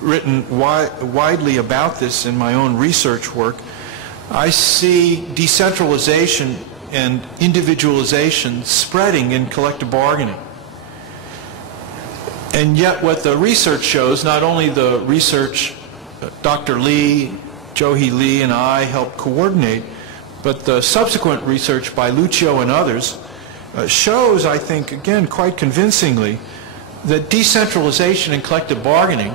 written widely about this in my own research work, I see decentralization and individualization spreading in collective bargaining. And yet what the research shows, not only the research Dr. Lee, Joe-Hee Lee, and I helped coordinate, but the subsequent research by Lucio and others shows, I think, again, quite convincingly, that decentralization and collective bargaining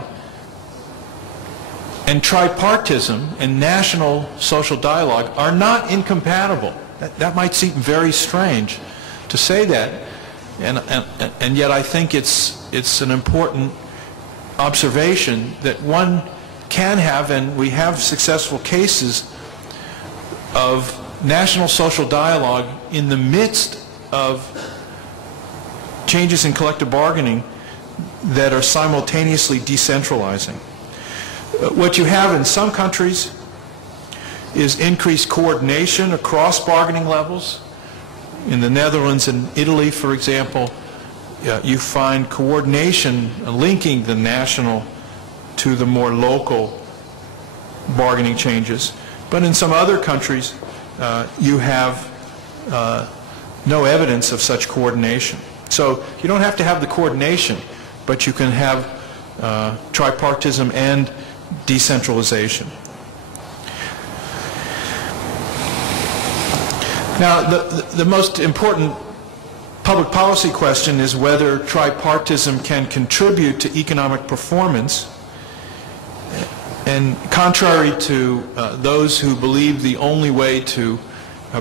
and tripartism and national social dialogue are not incompatible. That might seem very strange to say that, and yet I think it's an important observation that one can have, and we have successful cases of national social dialogue in the midst of changes in collective bargaining that are simultaneously decentralizing. What you have in some countries is increased coordination across bargaining levels. In the Netherlands and Italy, for example, you find coordination linking the national to the more local bargaining changes. But in some other countries, you have no evidence of such coordination. So you don't have to have the coordination, but you can have tripartism and decentralization. Now, the most important public policy question is whether tripartism can contribute to economic performance. And contrary to those who believe the only way to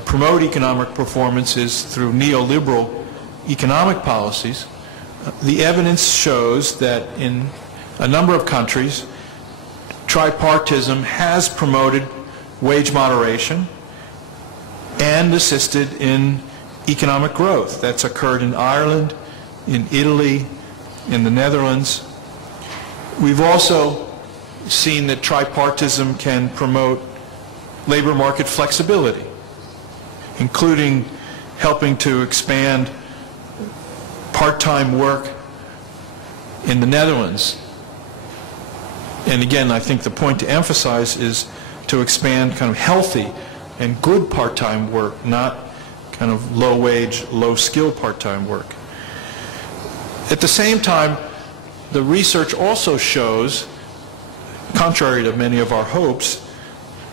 promote economic performance is through neoliberal economic policies, the evidence shows that in a number of countries, tripartism has promoted wage moderation and assisted in economic growth. That's occurred in Ireland, in Italy, in the Netherlands. We've also seen that tripartism can promote labor market flexibility, including helping to expand part-time work in the Netherlands. And again, I think the point to emphasize is to expand kind of healthy and good part-time work, not kind of low-wage, low-skill part-time work. At the same time, the research also shows, contrary to many of our hopes,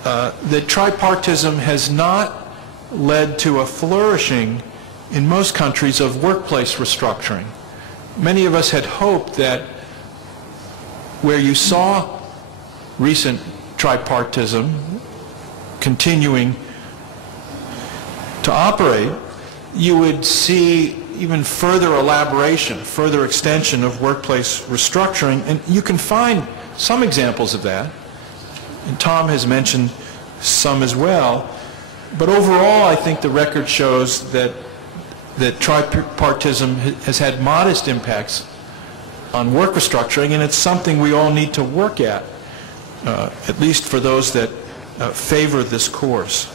that tripartism has not led to a flourishing in most countries of workplace restructuring. Many of us had hoped that where you saw recent tripartism continuing to operate, you would see, even further elaboration, further extension of workplace restructuring, and you can find some examples of that, and Tom has mentioned some as well. But overall, I think the record shows that tripartism has had modest impacts on work restructuring, and it's something we all need to work at least for those that favor this course.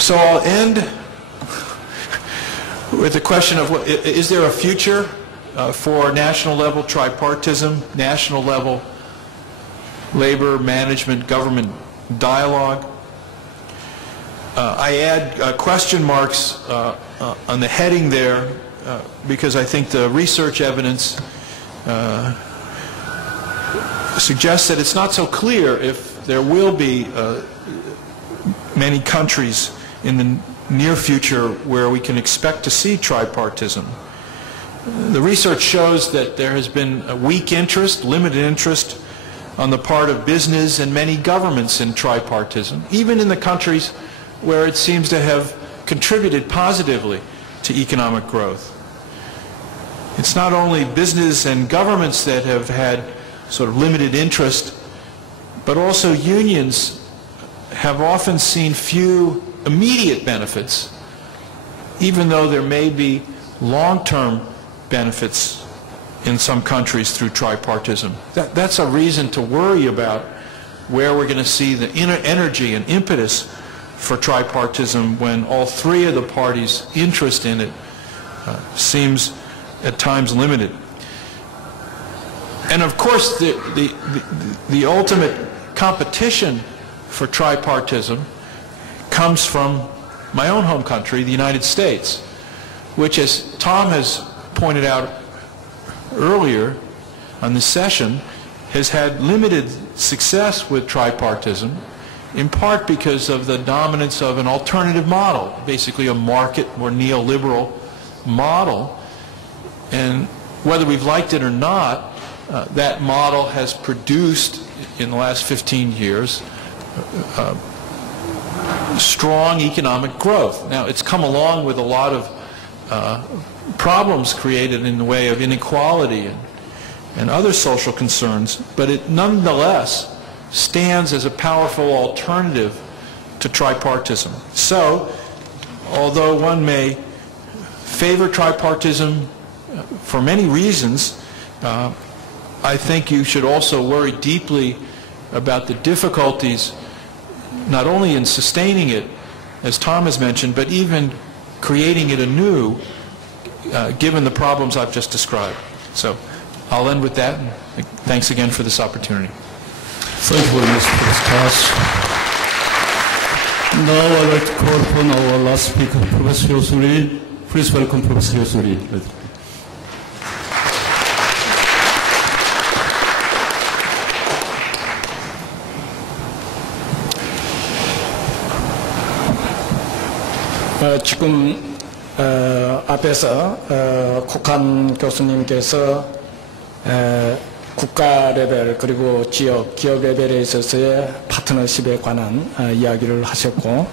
So I'll end with the question of, is there a future for national level tripartism, national level labor, management, government dialogue? I add question marks on the heading there because I think the research evidence suggests that it's not so clear if there will be many countries in the near future where we can expect to see tripartism. The research shows that there has been a weak interest, limited interest on the part of business and many governments in tripartism, even in the countries where it seems to have contributed positively to economic growth. It's not only business and governments that have had sort of limited interest, but also unions have often seen few immediate benefits, even though there may be long-term benefits in some countries through tripartism. That's a reason to worry about where we're going to see the inner energy and impetus for tripartism when all three of the parties' interest in it seems at times limited. And of course, the ultimate competition for tripartism comes from my own home country, the United States, which, as Tom has pointed out earlier on this session, has had limited success with tripartism, in part because of the dominance of an alternative model, basically a market or neoliberal model. And whether we've liked it or not, that model has produced, in the last 15 years, strong economic growth. Now, it's come along with a lot of problems created in the way of inequality and other social concerns, but it nonetheless stands as a powerful alternative to tripartism. So, although one may favor tripartism for many reasons, I think you should also worry deeply about the difficulties not only in sustaining it, as Tom has mentioned, but even creating it anew, given the problems I've just described. So I'll end with that. And thanks again for this opportunity. Thank you very much for this class. Now I'd like to call upon our last speaker, Professor Yosuri. Please welcome Professor Yosuri. 지금 앞에서 국한 교수님께서 국가 레벨 그리고 지역, 기업 레벨에 있어서의 파트너십에 관한 이야기를 하셨고,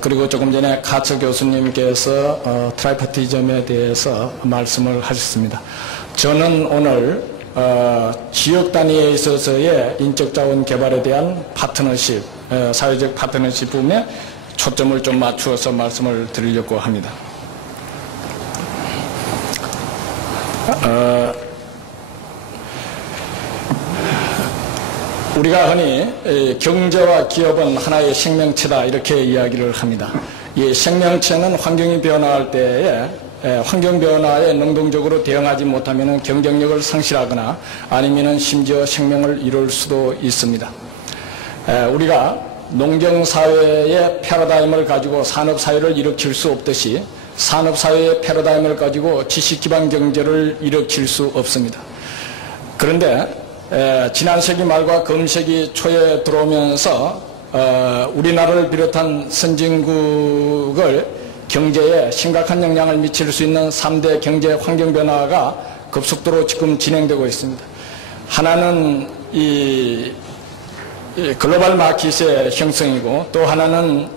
그리고 조금 전에 카츠 교수님께서 트라이파티즘에 대해서 말씀을 하셨습니다. 저는 오늘 지역 단위에 있어서의 인적자원 개발에 대한 파트너십, 사회적 파트너십 부분에 초점을 좀 맞추어서 말씀을 드리려고 합니다. 우리가 흔히 경제와 기업은 하나의 생명체다 이렇게 이야기를 합니다. 이 생명체는 환경이 변화할 때에 환경 변화에 능동적으로 대응하지 못하면 경쟁력을 상실하거나 아니면 심지어 생명을 잃을 수도 있습니다. 우리가 농경사회의 패러다임을 가지고 산업사회를 일으킬 수 없듯이 산업사회의 패러다임을 가지고 지식기반 경제를 일으킬 수 없습니다. 그런데 지난 세기 말과 금세기 초에 들어오면서 우리나라를 비롯한 선진국을 경제에 심각한 영향을 미칠 수 있는 3대 경제 환경 변화가 급속도로 지금 진행되고 있습니다. 하나는 이 글로벌 마켓의 형성이고 또 하나는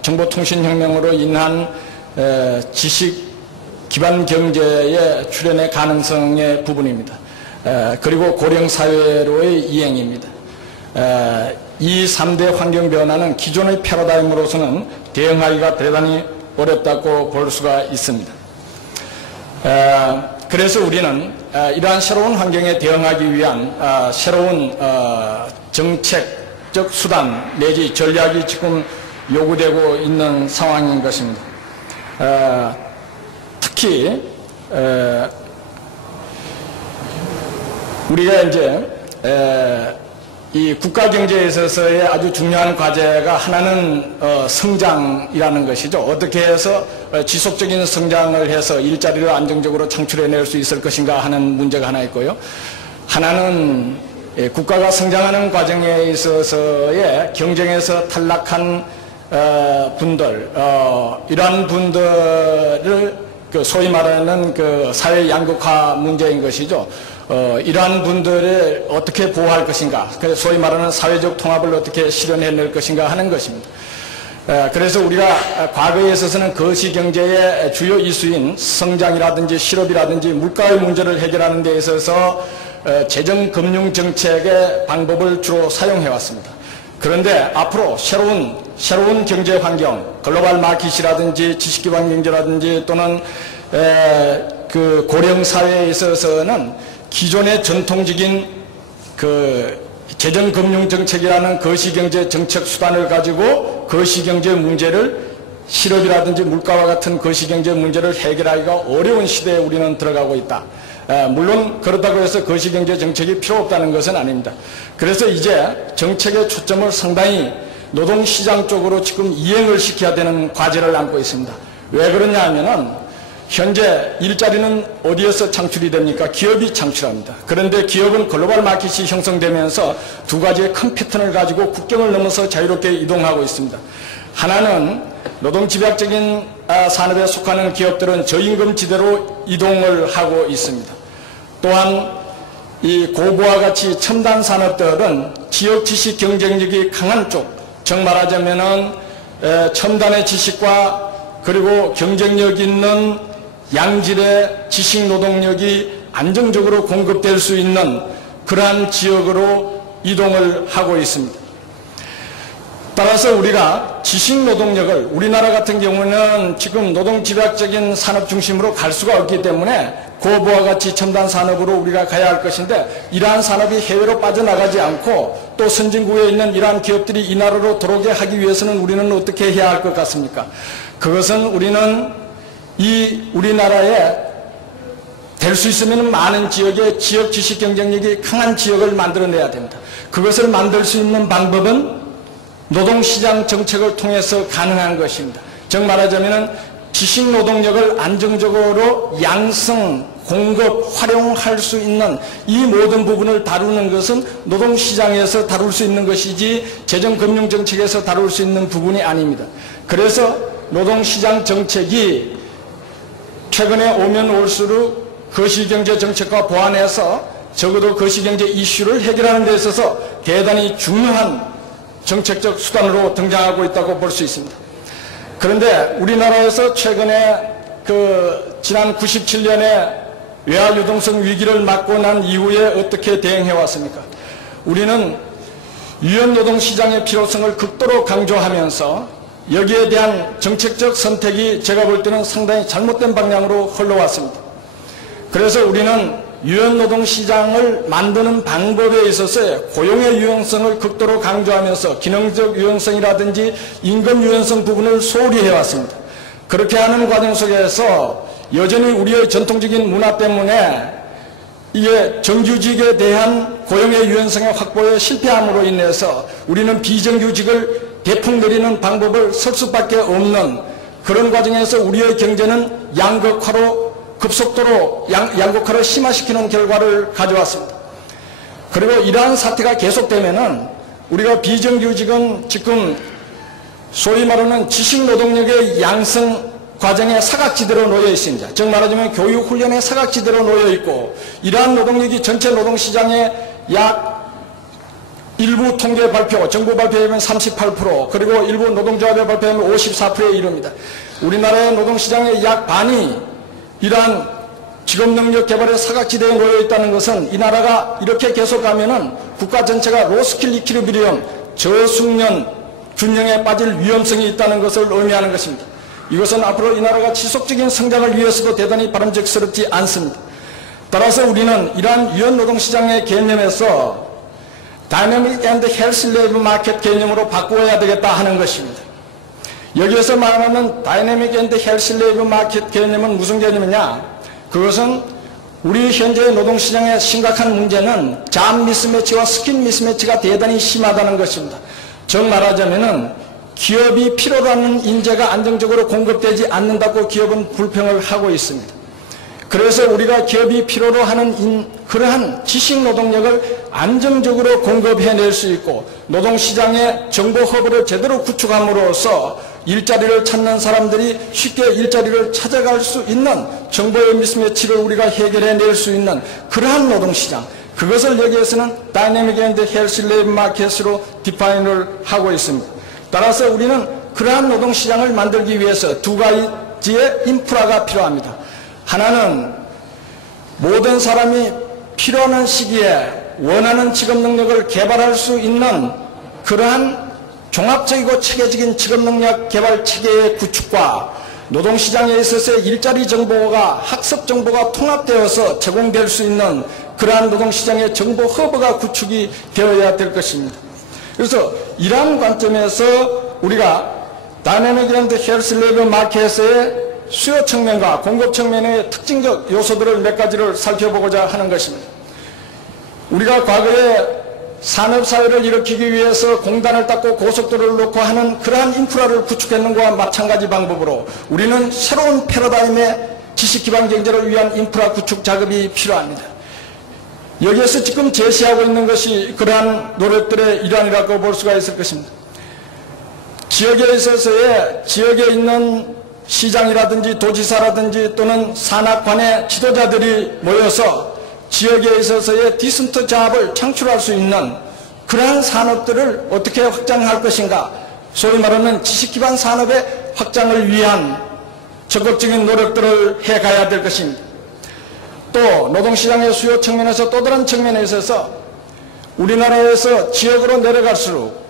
정보통신혁명으로 인한 지식 기반 경제의 출현의 가능성의 부분입니다. 그리고 고령사회로의 이행입니다. 이 3대 환경 변화는 기존의 패러다임으로서는 대응하기가 대단히 어렵다고 볼 수가 있습니다. 그래서 우리는 이러한 새로운 환경에 대응하기 위한 새로운 정책적 수단 내지 전략이 지금 요구되고 있는 상황인 것입니다. 특히 우리가 이제 이 국가 경제에 있어서의 아주 중요한 과제가 하나는 성장이라는 것이죠. 어떻게 해서 지속적인 성장을 해서 일자리를 안정적으로 창출해낼 수 있을 것인가 하는 문제가 하나 있고요. 하나는 국가가 성장하는 과정에 있어서의 경쟁에서 탈락한 분들, 이러한 분들을 소위 말하는 사회 양극화 문제인 것이죠. 이러한 분들을 어떻게 보호할 것인가, 소위 말하는 사회적 통합을 어떻게 실현해낼 것인가 하는 것입니다. 그래서 우리가 과거에 있어서는 거시경제의 주요 이슈인 성장이라든지 실업이라든지 물가의 문제를 해결하는 데 있어서 재정금융정책의 방법을 주로 사용해왔습니다. 그런데 앞으로 새로운 경제 환경, 글로벌 마켓이라든지 지식기반 경제라든지 또는 그 고령사회에 있어서는 기존의 전통적인 재정금융정책이라는 거시경제 정책 수단을 가지고 거시경제 문제를 실업이라든지 물가와 같은 거시경제 문제를 해결하기가 어려운 시대에 우리는 들어가고 있다. 물론 그렇다고 해서 거시경제 정책이 필요 없다는 것은 아닙니다. 그래서 이제 정책의 초점을 상당히 노동시장 쪽으로 지금 이행을 시켜야 되는 과제를 안고 있습니다. 왜 그러냐 하면은 현재 일자리는 어디에서 창출이 됩니까? 기업이 창출합니다. 그런데 기업은 글로벌 마켓이 형성되면서 두 가지의 큰 패턴을 가지고 국경을 넘어서 자유롭게 이동하고 있습니다. 하나는 노동집약적인 산업에 속하는 기업들은 저임금지대로 이동을 하고 있습니다. 또한 이 고부와 같이 첨단 산업들은 지역 지식 경쟁력이 강한 쪽, 즉 말하자면은 첨단의 지식과 그리고 경쟁력 있는 양질의 지식 노동력이 안정적으로 공급될 수 있는 그러한 지역으로 이동을 하고 있습니다. 따라서 우리가 지식 노동력을 우리나라 같은 경우는 지금 노동집약적인 산업 중심으로 갈 수가 없기 때문에 고부와 같이 첨단 산업으로 우리가 가야 할 것인데 이러한 산업이 해외로 빠져나가지 않고 또 선진국에 있는 이러한 기업들이 이 나라로 들어오게 하기 위해서는 우리는 어떻게 해야 할 것 같습니까? 그것은 우리는 우리나라에 될 수 있으면 많은 지역에 지역 지식 경쟁력이 강한 지역을 만들어내야 됩니다. 그것을 만들 수 있는 방법은 노동시장 정책을 통해서 가능한 것입니다. 즉 말하자면 지식 노동력을 안정적으로 양성, 공급, 활용할 수 있는 이 모든 부분을 다루는 것은 노동시장에서 다룰 수 있는 것이지 재정금융정책에서 다룰 수 있는 부분이 아닙니다. 그래서 노동시장 정책이 최근에 오면 올수록 거시경제 정책과 보완해서 적어도 거시경제 이슈를 해결하는 데 있어서 대단히 중요한 정책적 수단으로 등장하고 있다고 볼 수 있습니다. 그런데 우리나라에서 최근에 지난 97년에 외화 유동성 위기를 맞고 난 이후에 어떻게 대응해 왔습니까? 우리는 유연노동시장의 필요성을 극도로 강조하면서 여기에 대한 정책적 선택이 제가 볼 때는 상당히 잘못된 방향으로 흘러왔습니다. 그래서 우리는 유연노동시장을 만드는 방법에 있어서 고용의 유연성을 극도로 강조하면서 기능적 유연성이라든지 임금 유연성 부분을 소홀히 해왔습니다. 그렇게 하는 과정 속에서 여전히 우리의 전통적인 문화 때문에 이게 정규직에 대한 고용의 유연성의 확보에 실패함으로 인해서 우리는 비정규직을 대폭 내리는 방법을 쓸 수밖에 없는 그런 과정에서 우리의 경제는 양극화로 급속도로 양극화를 심화시키는 결과를 가져왔습니다. 그리고 이러한 사태가 계속되면은 우리가 비정규직은 지금 소위 말하는 지식 노동력의 양성 과정에 사각지대로 놓여 있습니다. 즉 말하자면 교육 훈련의 사각지대로 놓여 있고 이러한 노동력이 전체 노동시장의 약 일부 통계 발표, 정부 발표에 보면 38%, 그리고 일부 노동조합의 발표에 보면 54%에 이릅니다. 우리나라의 노동시장의 약 반이 이러한 직업능력 개발의 사각지대에 놓여 있다는 것은 이 나라가 이렇게 계속 가면은 국가 전체가 로스킬 이퀴리브리엄, 저숙련 균형에 빠질 위험성이 있다는 것을 의미하는 것입니다. 이것은 앞으로 이 나라가 지속적인 성장을 위해서도 대단히 바람직스럽지 않습니다. 따라서 우리는 이러한 유연 노동시장의 개념에서 다이내믹 앤드 헬스 레이버 마켓 개념으로 바꾸어야 되겠다 하는 것입니다. 여기에서 말하는 다이내믹 앤드 헬스 레이버 마켓 개념은 무슨 개념이냐? 그것은 우리 현재의 노동시장의 심각한 문제는 잡 미스매치와 스킬 미스매치가 대단히 심하다는 것입니다. 즉 말하자면은 기업이 필요로 하는 인재가 안정적으로 공급되지 않는다고 기업은 불평을 하고 있습니다. 그래서 우리가 기업이 필요로 하는 그러한 지식 노동력을 안정적으로 공급해낼 수 있고 노동시장의 정보 허브를 제대로 구축함으로써 일자리를 찾는 사람들이 쉽게 일자리를 찾아갈 수 있는 정보의 미스매치를 우리가 해결해낼 수 있는 그러한 노동시장, 그것을 여기에서는 다이내믹 앤드 헬스 레이버 마켓으로 디파인을 하고 있습니다. 따라서 우리는 그러한 노동시장을 만들기 위해서 두 가지의 인프라가 필요합니다. 하나는 모든 사람이 필요한 시기에 원하는 직업 능력을 개발할 수 있는 그러한 종합적이고 체계적인 직업 능력 개발 체계의 구축과 노동시장에 있어서의 일자리 정보가 학습 정보가 통합되어서 제공될 수 있는 그러한 노동시장의 정보 허브가 구축이 되어야 될 것입니다. 그래서 이러한 관점에서 우리가 다이내믹 앤드 헬스 레이버 마켓의 수요 측면과 공급 측면의 특징적 요소들을 몇 가지를 살펴보고자 하는 것입니다. 우리가 과거에 산업사회를 일으키기 위해서 공단을 닦고 고속도로를 놓고 하는 그러한 인프라를 구축했는 것과 마찬가지 방법으로 우리는 새로운 패러다임의 지식기반 경제를 위한 인프라 구축 작업이 필요합니다. 여기에서 지금 제시하고 있는 것이 그러한 노력들의 일환이라고 볼 수가 있을 것입니다. 지역에 있어서의 지역에 있는 시장이라든지 도지사라든지 또는 산악관의 지도자들이 모여서 지역에 있어서의 디센트 잡을 창출할 수 있는 그러한 산업들을 어떻게 확장할 것인가, 소위 말하는 지식기반 산업의 확장을 위한 적극적인 노력들을 해가야 될 것입니다. 또 노동시장의 수요 측면에서 또 다른 측면에 있어서 우리나라에서 지역으로 내려갈수록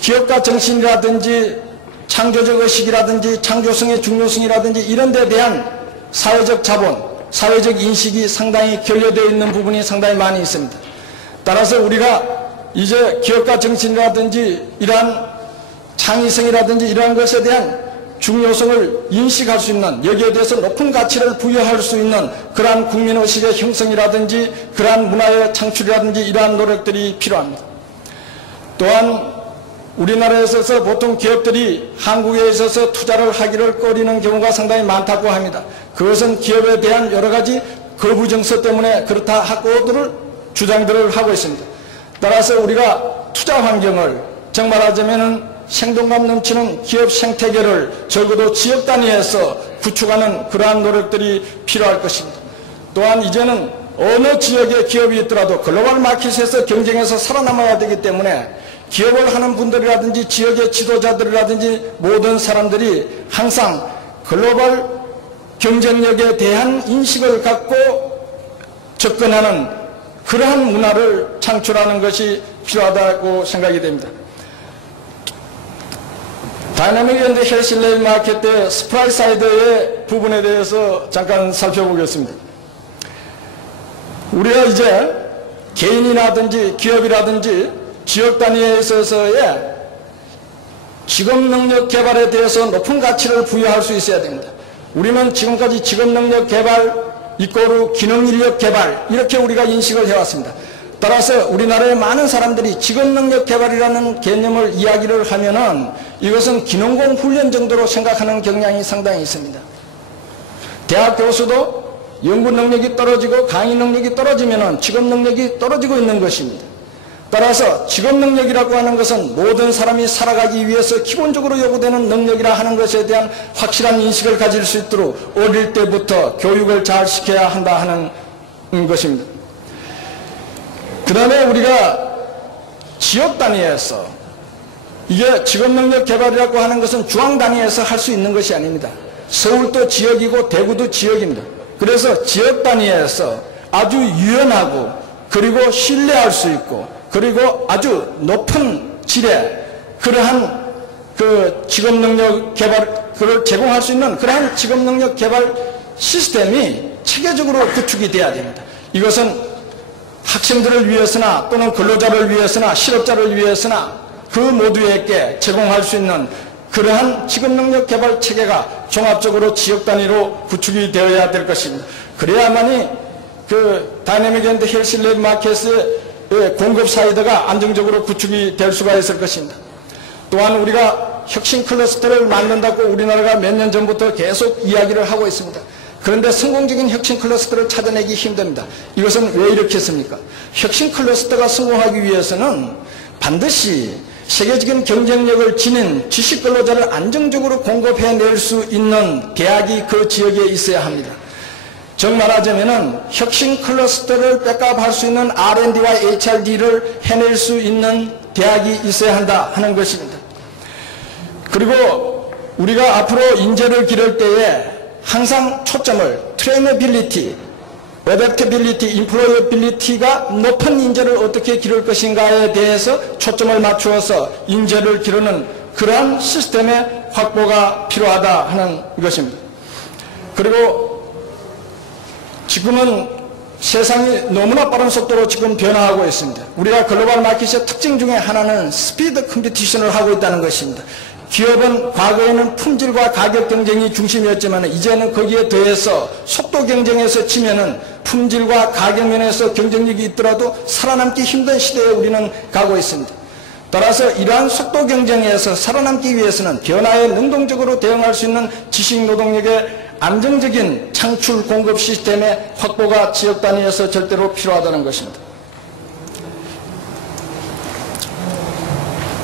기업가 정신이라든지 창조적 의식이라든지 창조성의 중요성이라든지 이런 데 대한 사회적 자본, 사회적 인식이 상당히 결여되어 있는 부분이 상당히 많이 있습니다. 따라서 우리가 이제 기업가 정신이라든지 이러한 창의성이라든지 이러한 것에 대한 중요성을 인식할 수 있는, 여기에 대해서 높은 가치를 부여할 수 있는 그러한 국민의식의 형성이라든지 그러한 문화의 창출이라든지 이러한 노력들이 필요합니다. 또한 우리나라에 있어서 보통 기업들이 한국에 있어서 투자를 하기를 꺼리는 경우가 상당히 많다고 합니다. 그것은 기업에 대한 여러 가지 거부 정서 때문에 그렇다 하고들 주장들을 하고 있습니다. 따라서 우리가 투자 환경을 정말하자면은 생동감 넘치는 기업 생태계를 적어도 지역 단위에서 구축하는 그러한 노력들이 필요할 것입니다. 또한 이제는 어느 지역의 기업이 있더라도 글로벌 마켓에서 경쟁해서 살아남아야 되기 때문에 기업을 하는 분들이라든지 지역의 지도자들이라든지 모든 사람들이 항상 글로벌 경쟁력에 대한 인식을 갖고 접근하는 그러한 문화를 창출하는 것이 필요하다고 생각이 됩니다. 다이내믹 앤드 헬스 레이버 마켓 때 스프라이 사이드의 부분에 대해서 잠깐 살펴보겠습니다. 우리가 이제 개인이라든지 기업이라든지 지역 단위에 있어서의 직업능력 개발에 대해서 높은 가치를 부여할 수 있어야 됩니다. 우리는 지금까지 직업능력 개발 이꼬르 기능인력 개발 이렇게 우리가 인식을 해왔습니다. 따라서 우리나라의 많은 사람들이 직업능력 개발이라는 개념을 이야기를 하면은 이것은 기능공 훈련 정도로 생각하는 경향이 상당히 있습니다. 대학 교수도 연구 능력이 떨어지고 강의 능력이 떨어지면은 직업 능력이 떨어지고 있는 것입니다. 따라서 직업 능력이라고 하는 것은 모든 사람이 살아가기 위해서 기본적으로 요구되는 능력이라 하는 것에 대한 확실한 인식을 가질 수 있도록 어릴 때부터 교육을 잘 시켜야 한다 하는 것입니다. 그 다음에 우리가 지역 단위에서 이게 직업능력 개발이라고 하는 것은 중앙 단위에서 할 수 있는 것이 아닙니다. 서울도 지역이고 대구도 지역입니다. 그래서 지역 단위에서 아주 유연하고 그리고 신뢰할 수 있고 그리고 아주 높은 질의 그러한 그 직업능력 개발을 제공할 수 있는 그러한 직업능력 개발 시스템이 체계적으로 구축이 돼야 됩니다. 이것은 학생들을 위해서나 또는 근로자를 위해서나 실업자를 위해서나 그 모두에게 제공할 수 있는 그러한 직업능력 개발 체계가 종합적으로 지역 단위로 구축이 되어야 될 것입니다. 그래야만이 그 다이내믹 앤드 헬스 레이버 마켓의 공급 사이드가 안정적으로 구축이 될 수가 있을 것입니다. 또한 우리가 혁신 클러스터를 만든다고 우리나라가 몇 년 전부터 계속 이야기를 하고 있습니다. 그런데 성공적인 혁신 클러스터를 찾아내기 힘듭니다. 이것은 왜 이렇게 했습니까? 혁신 클러스터가 성공하기 위해서는 반드시 세계적인 경쟁력을 지닌 지식 근로자를 안정적으로 공급해낼 수 있는 대학이 그 지역에 있어야 합니다. 정 말하자면은 혁신 클러스터를 백업할 수 있는 R&D와 HRD를 해낼 수 있는 대학이 있어야 한다 하는 것입니다. 그리고 우리가 앞으로 인재를 기를 때에 항상 초점을 트레이너빌리티, 어댑터빌리티, 인플로어빌리티가 높은 인재를 어떻게 기를 것인가에 대해서 초점을 맞추어서 인재를 기르는 그러한 시스템의 확보가 필요하다 하는 것입니다. 그리고 지금은 세상이 너무나 빠른 속도로 지금 변화하고 있습니다. 우리가 글로벌 마켓의 특징 중에 하나는 스피드 컴피티션을 하고 있다는 것입니다. 기업은 과거에는 품질과 가격 경쟁이 중심이었지만 이제는 거기에 더해서 속도 경쟁에서 치면은 품질과 가격 면에서 경쟁력이 있더라도 살아남기 힘든 시대에 우리는 가고 있습니다. 따라서 이러한 속도 경쟁에서 살아남기 위해서는 변화에 능동적으로 대응할 수 있는 지식 노동력의 안정적인 창출 공급 시스템의 확보가 지역 단위에서 절대로 필요하다는 것입니다.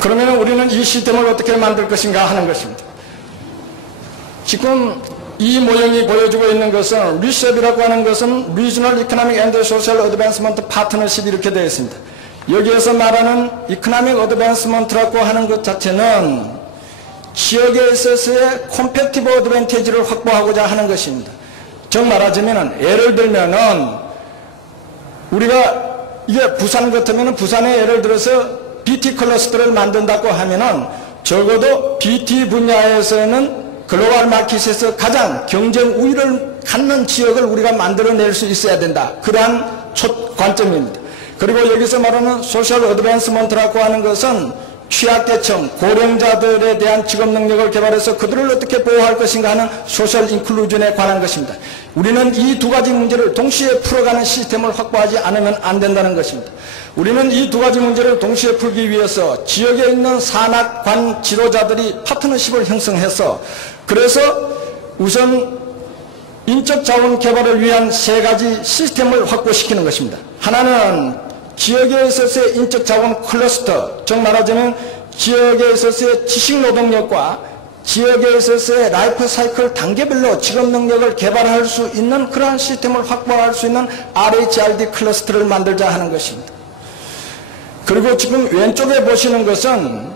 그러면 우리는 이 시스템을 어떻게 만들 것인가 하는 것입니다. 지금 이 모형이 보여주고 있는 것은 리셉이라고 하는 것은 Regional Economic and Social Advancement Partnership 이렇게 되어 있습니다. 여기에서 말하는 Economic Advancement라고 하는 것 자체는 지역에 있어서의 컴페티브 어드밴티지를 확보하고자 하는 것입니다. 즉 말하자면 예를 들면은 우리가 이게 부산 같으면 부산에 예를 들어서 BT 클러스터를 만든다고 하면은 적어도 BT 분야에서는 글로벌 마켓에서 가장 경쟁 우위를 갖는 지역을 우리가 만들어낼 수 있어야 된다. 그러한 첫 관점입니다. 그리고 여기서 말하는 소셜 어드밴스먼트라고 하는 것은 취약계층, 고령자들에 대한 직업 능력을 개발해서 그들을 어떻게 보호할 것인가 하는 소셜 인클루전에 관한 것입니다. 우리는 이 두 가지 문제를 동시에 풀어가는 시스템을 확보하지 않으면 안 된다는 것입니다. 우리는 이 두 가지 문제를 동시에 풀기 위해서 지역에 있는 산학관 지도자들이 파트너십을 형성해서 그래서 우선 인적 자원 개발을 위한 세 가지 시스템을 확보시키는 것입니다. 하나는 지역에 있어서의 인적 자원 클러스터, 즉 말하자면 지역에 있어서의 지식 노동력과 지역에 있어서의 라이프 사이클 단계별로 직업 능력을 개발할 수 있는 그러한 시스템을 확보할 수 있는 RHRD 클러스터를 만들자 하는 것입니다. 그리고 지금 왼쪽에 보시는 것은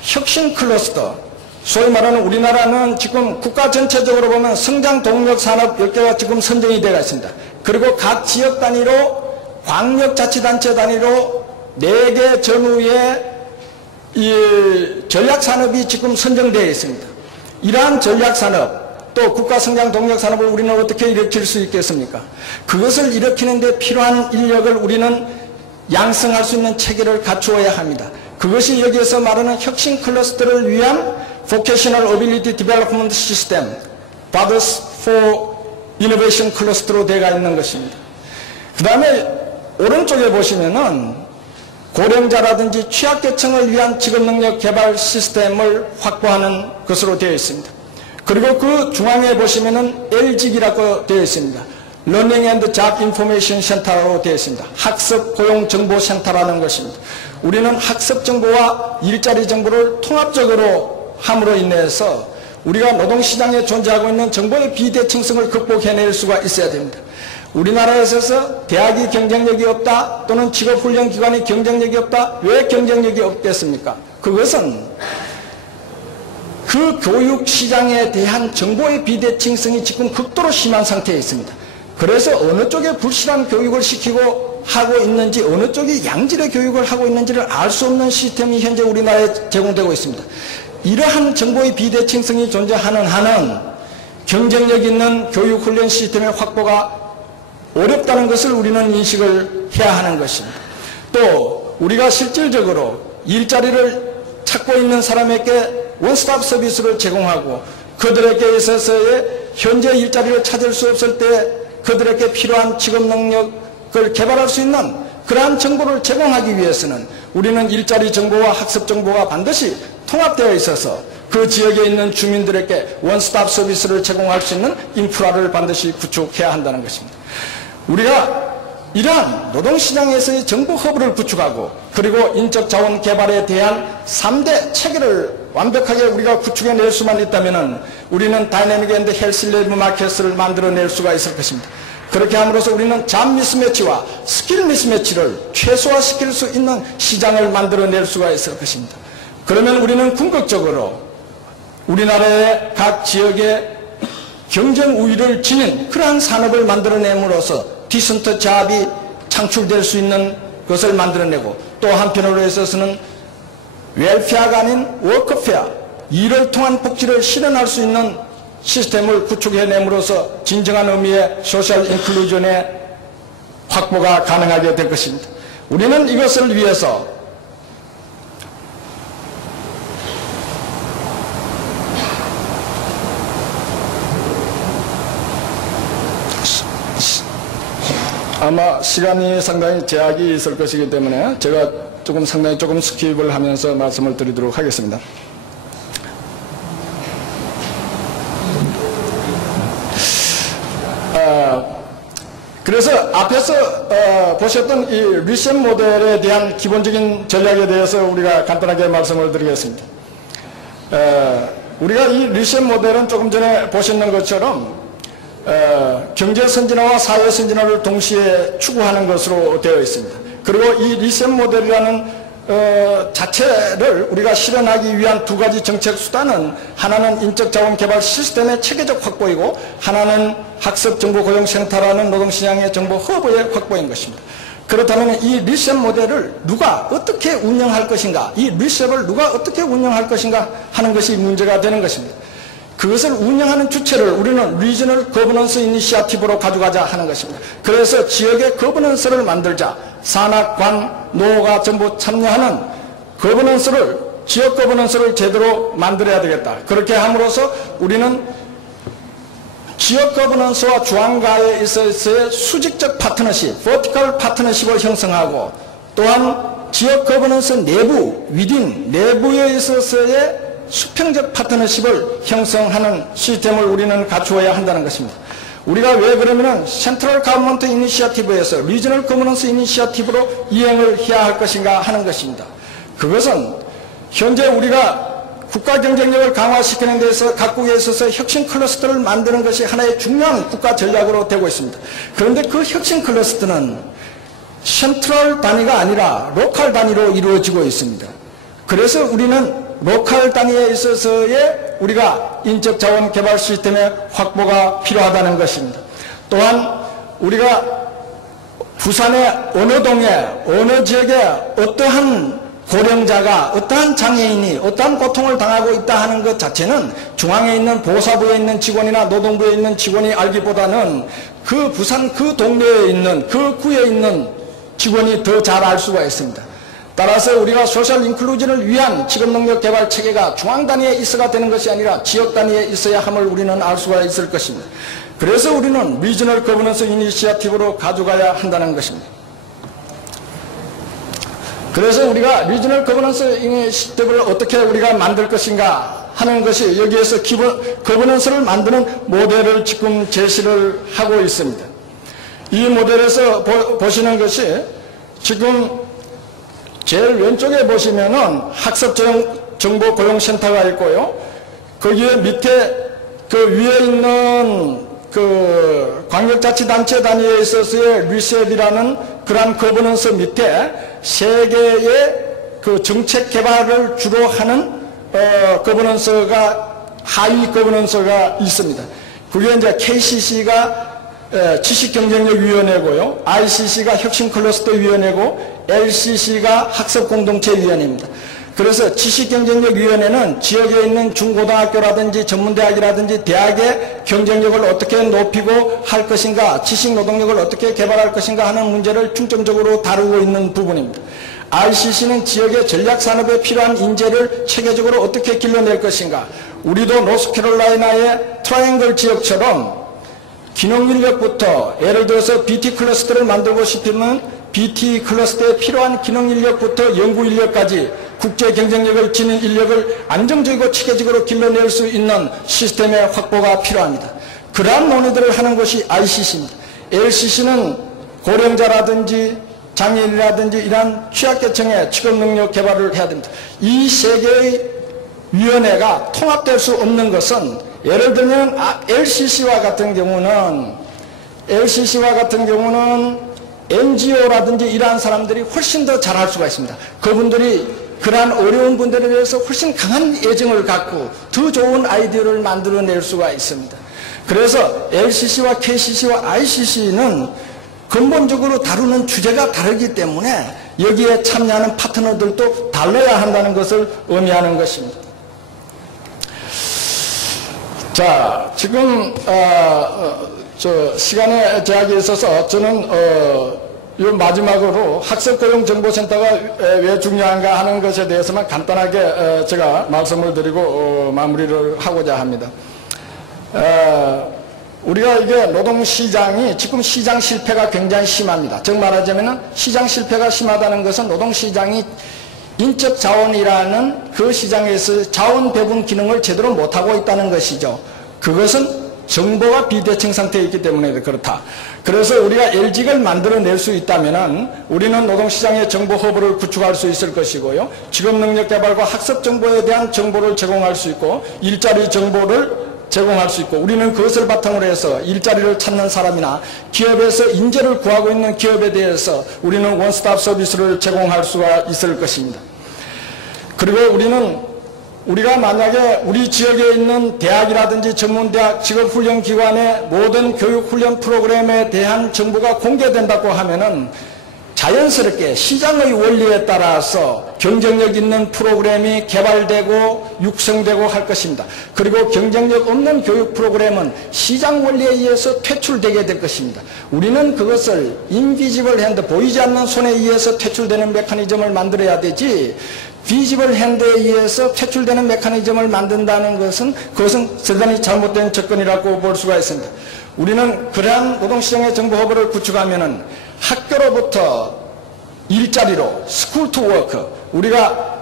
혁신 클러스터, 소위 말하는 우리나라는 지금 국가 전체적으로 보면 성장 동력 산업 10개가 지금 선정이 되어 있습니다. 그리고 각 지역 단위로 광역자치단체 단위로 4개 전후의 이 전략산업이 지금 선정되어 있습니다. 이러한 전략산업 또 국가성장 동력산업을 우리는 어떻게 일으킬 수 있겠습니까? 그것을 일으키는 데 필요한 인력을 우리는 양성할 수 있는 체계를 갖추어야 합니다. 그것이 여기에서 말하는 혁신 클러스터를 위한 Vocational Ability Development System, Brothers for Innovation 클러스터로 되어 있는 것입니다. 그 다음에 오른쪽에 보시면은 고령자라든지 취약계층을 위한 직업능력 개발 시스템을 확보하는 것으로 되어 있습니다. 그리고 그 중앙에 보시면은 LGI라고 되어 있습니다. Learning and Job Information Center로 되어 있습니다. 학습 고용 정보 센터라는 것입니다. 우리는 학습 정보와 일자리 정보를 통합적으로 함으로 인해서 우리가 노동시장에 존재하고 있는 정보의 비대칭성을 극복해낼 수가 있어야 됩니다. 우리나라에 있어서 대학이 경쟁력이 없다 또는 직업훈련기관이 경쟁력이 없다. 왜 경쟁력이 없겠습니까? 그것은 그 교육시장에 대한 정보의 비대칭성이 지금 극도로 심한 상태에 있습니다. 그래서 어느 쪽에 불실한 교육을 시키고 하고 있는지 어느 쪽이 양질의 교육을 하고 있는지를 알 수 없는 시스템이 현재 우리나라에 제공되고 있습니다. 이러한 정보의 비대칭성이 존재하는 한은 경쟁력 있는 교육훈련 시스템의 확보가 어렵다는 것을 우리는 인식을 해야 하는 것입니다. 또 우리가 실질적으로 일자리를 찾고 있는 사람에게 원스톱 서비스를 제공하고 그들에게 있어서의 현재 일자리를 찾을 수 없을 때 그들에게 필요한 직업 능력을 개발할 수 있는 그러한 정보를 제공하기 위해서는 우리는 일자리 정보와 학습 정보가 반드시 통합되어 있어서 그 지역에 있는 주민들에게 원스톱 서비스를 제공할 수 있는 인프라를 반드시 구축해야 한다는 것입니다. 우리가 이러한 노동시장에서의 정보 허브를 구축하고 그리고 인적 자원 개발에 대한 3대 체계를 완벽하게 우리가 구축해낼 수만 있다면 우리는 다이내믹 앤드 헬시 레이버 마켓을 만들어낼 수가 있을 것입니다. 그렇게 함으로써 우리는 잡 미스매치와 스킬 미스매치를 최소화시킬 수 있는 시장을 만들어낼 수가 있을 것입니다. 그러면 우리는 궁극적으로 우리나라의 각 지역의 경쟁 우위를 지닌 그러한 산업을 만들어냄으로써 디센트 잡이 창출될 수 있는 것을 만들어내고 또 한편으로 있어서는 웰페어가 아닌 워크페어, 일을 통한 복지를 실현할 수 있는 시스템을 구축해냄으로써 진정한 의미의 소셜 인클루전의 확보가 가능하게 될 것입니다. 우리는 이것을 위해서 아마 시간이 상당히 제약이 있을 것이기 때문에 제가 상당히 조금 스킵을 하면서 말씀을 드리도록 하겠습니다. 그래서 앞에서 보셨던 이 리셋 모델에 대한 기본적인 전략에 대해서 우리가 간단하게 말씀을 드리겠습니다. 우리가 이 리셋 모델은 조금 전에 보셨는 것처럼 경제 선진화와 사회 선진화를 동시에 추구하는 것으로 되어 있습니다. 그리고 이 리셋 모델이라는 자체를 우리가 실현하기 위한 두 가지 정책 수단은 하나는 인적자원 개발 시스템의 체계적 확보이고 하나는 학습정보고용센터라는 노동시장의 정보 허브의 확보인 것입니다. 그렇다면 이 리셋 모델을 누가 어떻게 운영할 것인가, 이 리셋을 누가 어떻게 운영할 것인가 하는 것이 문제가 되는 것입니다. 그것을 운영하는 주체를 우리는 리저널 거버넌스 이니시어티브로 가져가자 하는 것입니다. 그래서 지역의 거버넌스를 만들자. 산학, 관, 노가 전부 참여하는 거버넌스를, 지역 거버넌스를 제대로 만들어야 되겠다. 그렇게 함으로써 우리는 지역 거버넌스와 중앙가에 있어서의 수직적 파트너십, 버티컬 파트너십을 형성하고 또한 지역 거버넌스 내부, 위딘, 내부에 있어서의 수평적 파트너십을 형성하는 시스템을 우리는 갖추어야 한다는 것입니다. 우리가 왜 그러면은 센트럴 가버먼트 이니시어티브에서 리저널 거버넌스 이니시어티브로 이행을 해야 할 것인가 하는 것입니다. 그것은 현재 우리가 국가 경쟁력을 강화시키는 데서 각국에 있어서 혁신 클러스터를 만드는 것이 하나의 중요한 국가 전략으로 되고 있습니다. 그런데 그 혁신 클러스터는 센트럴 단위가 아니라 로컬 단위로 이루어지고 있습니다. 그래서 우리는 로컬 단위에 있어서의 우리가 인적 자원 개발 시스템의 확보가 필요하다는 것입니다. 또한 우리가 부산의 어느 동에 어느 지역에 어떠한 고령자가 어떠한 장애인이 어떠한 고통을 당하고 있다 하는 것 자체는 중앙에 있는 보사부에 있는 직원이나 노동부에 있는 직원이 알기보다는 그 부산 그 동네에 있는 그 구에 있는 직원이 더 잘 알 수가 있습니다. 따라서 우리가 소셜 인클루전을 위한 직업능력 개발 체계가 중앙 단위에 있어야 되는 것이 아니라 지역 단위에 있어야 함을 우리는 알 수가 있을 것입니다. 그래서 우리는 리저널 거버넌스 이니시어티브로 가져가야 한다는 것입니다. 그래서 우리가 리저널 거버넌스 이니시어티브를 어떻게 우리가 만들 것인가 하는 것이 여기에서 거버넌스를 만드는 모델을 지금 제시를 하고 있습니다. 이 모델에서 보시는 것이 지금 제일 왼쪽에 보시면은 학습정보고용센터가 있고요. 거기에 밑에 그 위에 있는 그 광역자치단체 단위에 있어서의 리셋이라는 그러한 거버넌스 밑에 세계의 그 정책 개발을 주로 하는 거버넌스가 하위 거버넌스가 있습니다. 그게 이제 KCC가 지식경쟁력위원회고요, ICC가 혁신클러스터위원회고, LCC가 학습공동체위원회입니다. 그래서 지식경쟁력위원회는 지역에 있는 중고등학교라든지 전문대학이라든지 대학의 경쟁력을 어떻게 높이고 할 것인가, 지식노동력을 어떻게 개발할 것인가 하는 문제를 중점적으로 다루고 있는 부분입니다. ICC는 지역의 전략산업에 필요한 인재를 체계적으로 어떻게 길러낼 것인가, 우리도 노스캐롤라이나의 트라이앵글 지역처럼 기능인력부터, 예를 들어서 BT 클러스터를 만들고 싶으면 BT 클러스터에 필요한 기능인력부터 연구인력까지 국제 경쟁력을 지닌 인력을 안정적이고 체계적으로 길러낼 수 있는 시스템의 확보가 필요합니다. 그러한 논의들을 하는 것이 ICC입니다. LCC는 고령자라든지 장애인이라든지 이러한 취약계층의 직업능력 개발을 해야 됩니다. 이 세 개의 위원회가 통합될 수 없는 것은, 예를 들면 LCC와 같은 경우는 NGO라든지 이러한 사람들이 훨씬 더 잘할 수가 있습니다. 그분들이 그러한 어려운 분들에 대해서 훨씬 강한 애정을 갖고 더 좋은 아이디어를 만들어낼 수가 있습니다. 그래서 LCC와 KCC와 ICC는 근본적으로 다루는 주제가 다르기 때문에 여기에 참여하는 파트너들도 달라야 한다는 것을 의미하는 것입니다. 자, 지금 시간의 제약이 있어서 저는 이 마지막으로 학습고용정보센터가 왜 중요한가 하는 것에 대해서만 간단하게 제가 말씀을 드리고 마무리를 하고자 합니다. 우리가 이게 노동시장이 지금 시장 실패가 굉장히 심합니다. 즉 말하자면 시장 실패가 심하다는 것은 노동시장이 인적 자원이라는 그 시장에서 자원 배분 기능을 제대로 못하고 있다는 것이죠. 그것은 정보가 비대칭 상태에 있기 때문에 그렇다. 그래서 우리가 LG를 만들어낼 수 있다면 우리는 노동시장의 정보 허브를 구축할 수 있을 것이고요, 직업능력 개발과 학습 정보에 대한 정보를 제공할 수 있고, 일자리 정보를 제공할 수 있고, 우리는 그것을 바탕으로 해서 일자리를 찾는 사람이나 기업에서 인재를 구하고 있는 기업에 대해서 우리는 원스톱 서비스를 제공할 수가 있을 것입니다. 그리고 우리가 만약에 우리 지역에 있는 대학이라든지 전문대학, 직업훈련기관의 모든 교육훈련 프로그램에 대한 정보가 공개된다고 하면은 자연스럽게 시장의 원리에 따라서 경쟁력 있는 프로그램이 개발되고 육성되고 할 것입니다. 그리고 경쟁력 없는 교육 프로그램은 시장 원리에 의해서 퇴출되게 될 것입니다. 우리는 그것을 인비지블 핸드, 보이지 않는 손에 의해서 퇴출되는 메커니즘을 만들어야 되지, 비지블 핸드에 의해서 퇴출되는 메커니즘을 만든다는 것은 그것은 대단히 잘못된 접근이라고 볼 수가 있습니다. 우리는 그러한 노동시장의 정보 허브를 구축하면은 학교로부터 일자리로 스쿨 투 워크, 우리가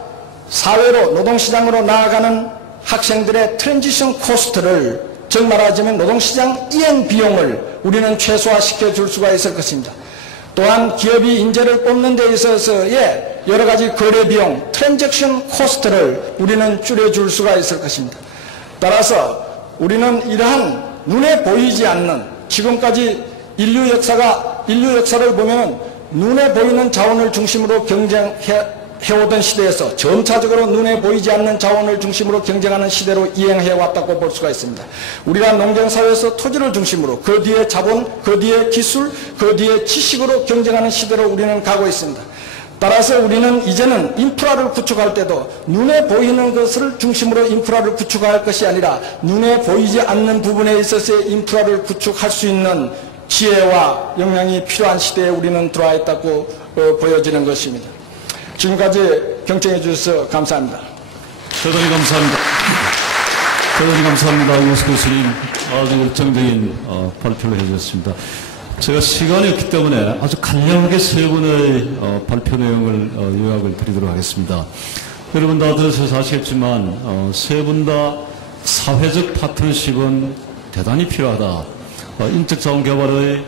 사회로 노동시장으로 나아가는 학생들의 트랜지션 코스트를, 즉 말하자면 노동시장 이행 비용을 우리는 최소화시켜 줄 수가 있을 것입니다. 또한 기업이 인재를 뽑는 데 있어서의 여러 가지 거래 비용, 트랜잭션 코스트를 우리는 줄여줄 수가 있을 것입니다. 따라서 우리는 이러한 눈에 보이지 않는, 지금까지 인류 역사를 보면 눈에 보이는 자원을 중심으로 경쟁해오던 시대에서 점차적으로 눈에 보이지 않는 자원을 중심으로 경쟁하는 시대로 이행해왔다고 볼 수가 있습니다. 우리가 농경사회에서 토지를 중심으로, 그 뒤에 자본, 그 뒤에 기술, 그 뒤에 지식으로 경쟁하는 시대로 우리는 가고 있습니다. 따라서 우리는 이제는 인프라를 구축할 때도 눈에 보이는 것을 중심으로 인프라를 구축할 것이 아니라 눈에 보이지 않는 부분에 있어서의 인프라를 구축할 수 있는 지혜와 역량이 필요한 시대에 우리는 들어와 있다고 보여지는 것입니다. 지금까지 경청해 주셔서 감사합니다. 대단히 감사합니다. 대단히 감사합니다. 이호수 교수님, 아주 열정적인 발표를 해주셨습니다. 제가 시간이 없기 때문에 아주 간략하게 세 분의 발표 내용을 요약을 드리도록 하겠습니다. 여러분 다 들으셔서 아시겠지만 세 분 다 사회적 파트너십은 대단히 필요하다. 인적 자원 개발의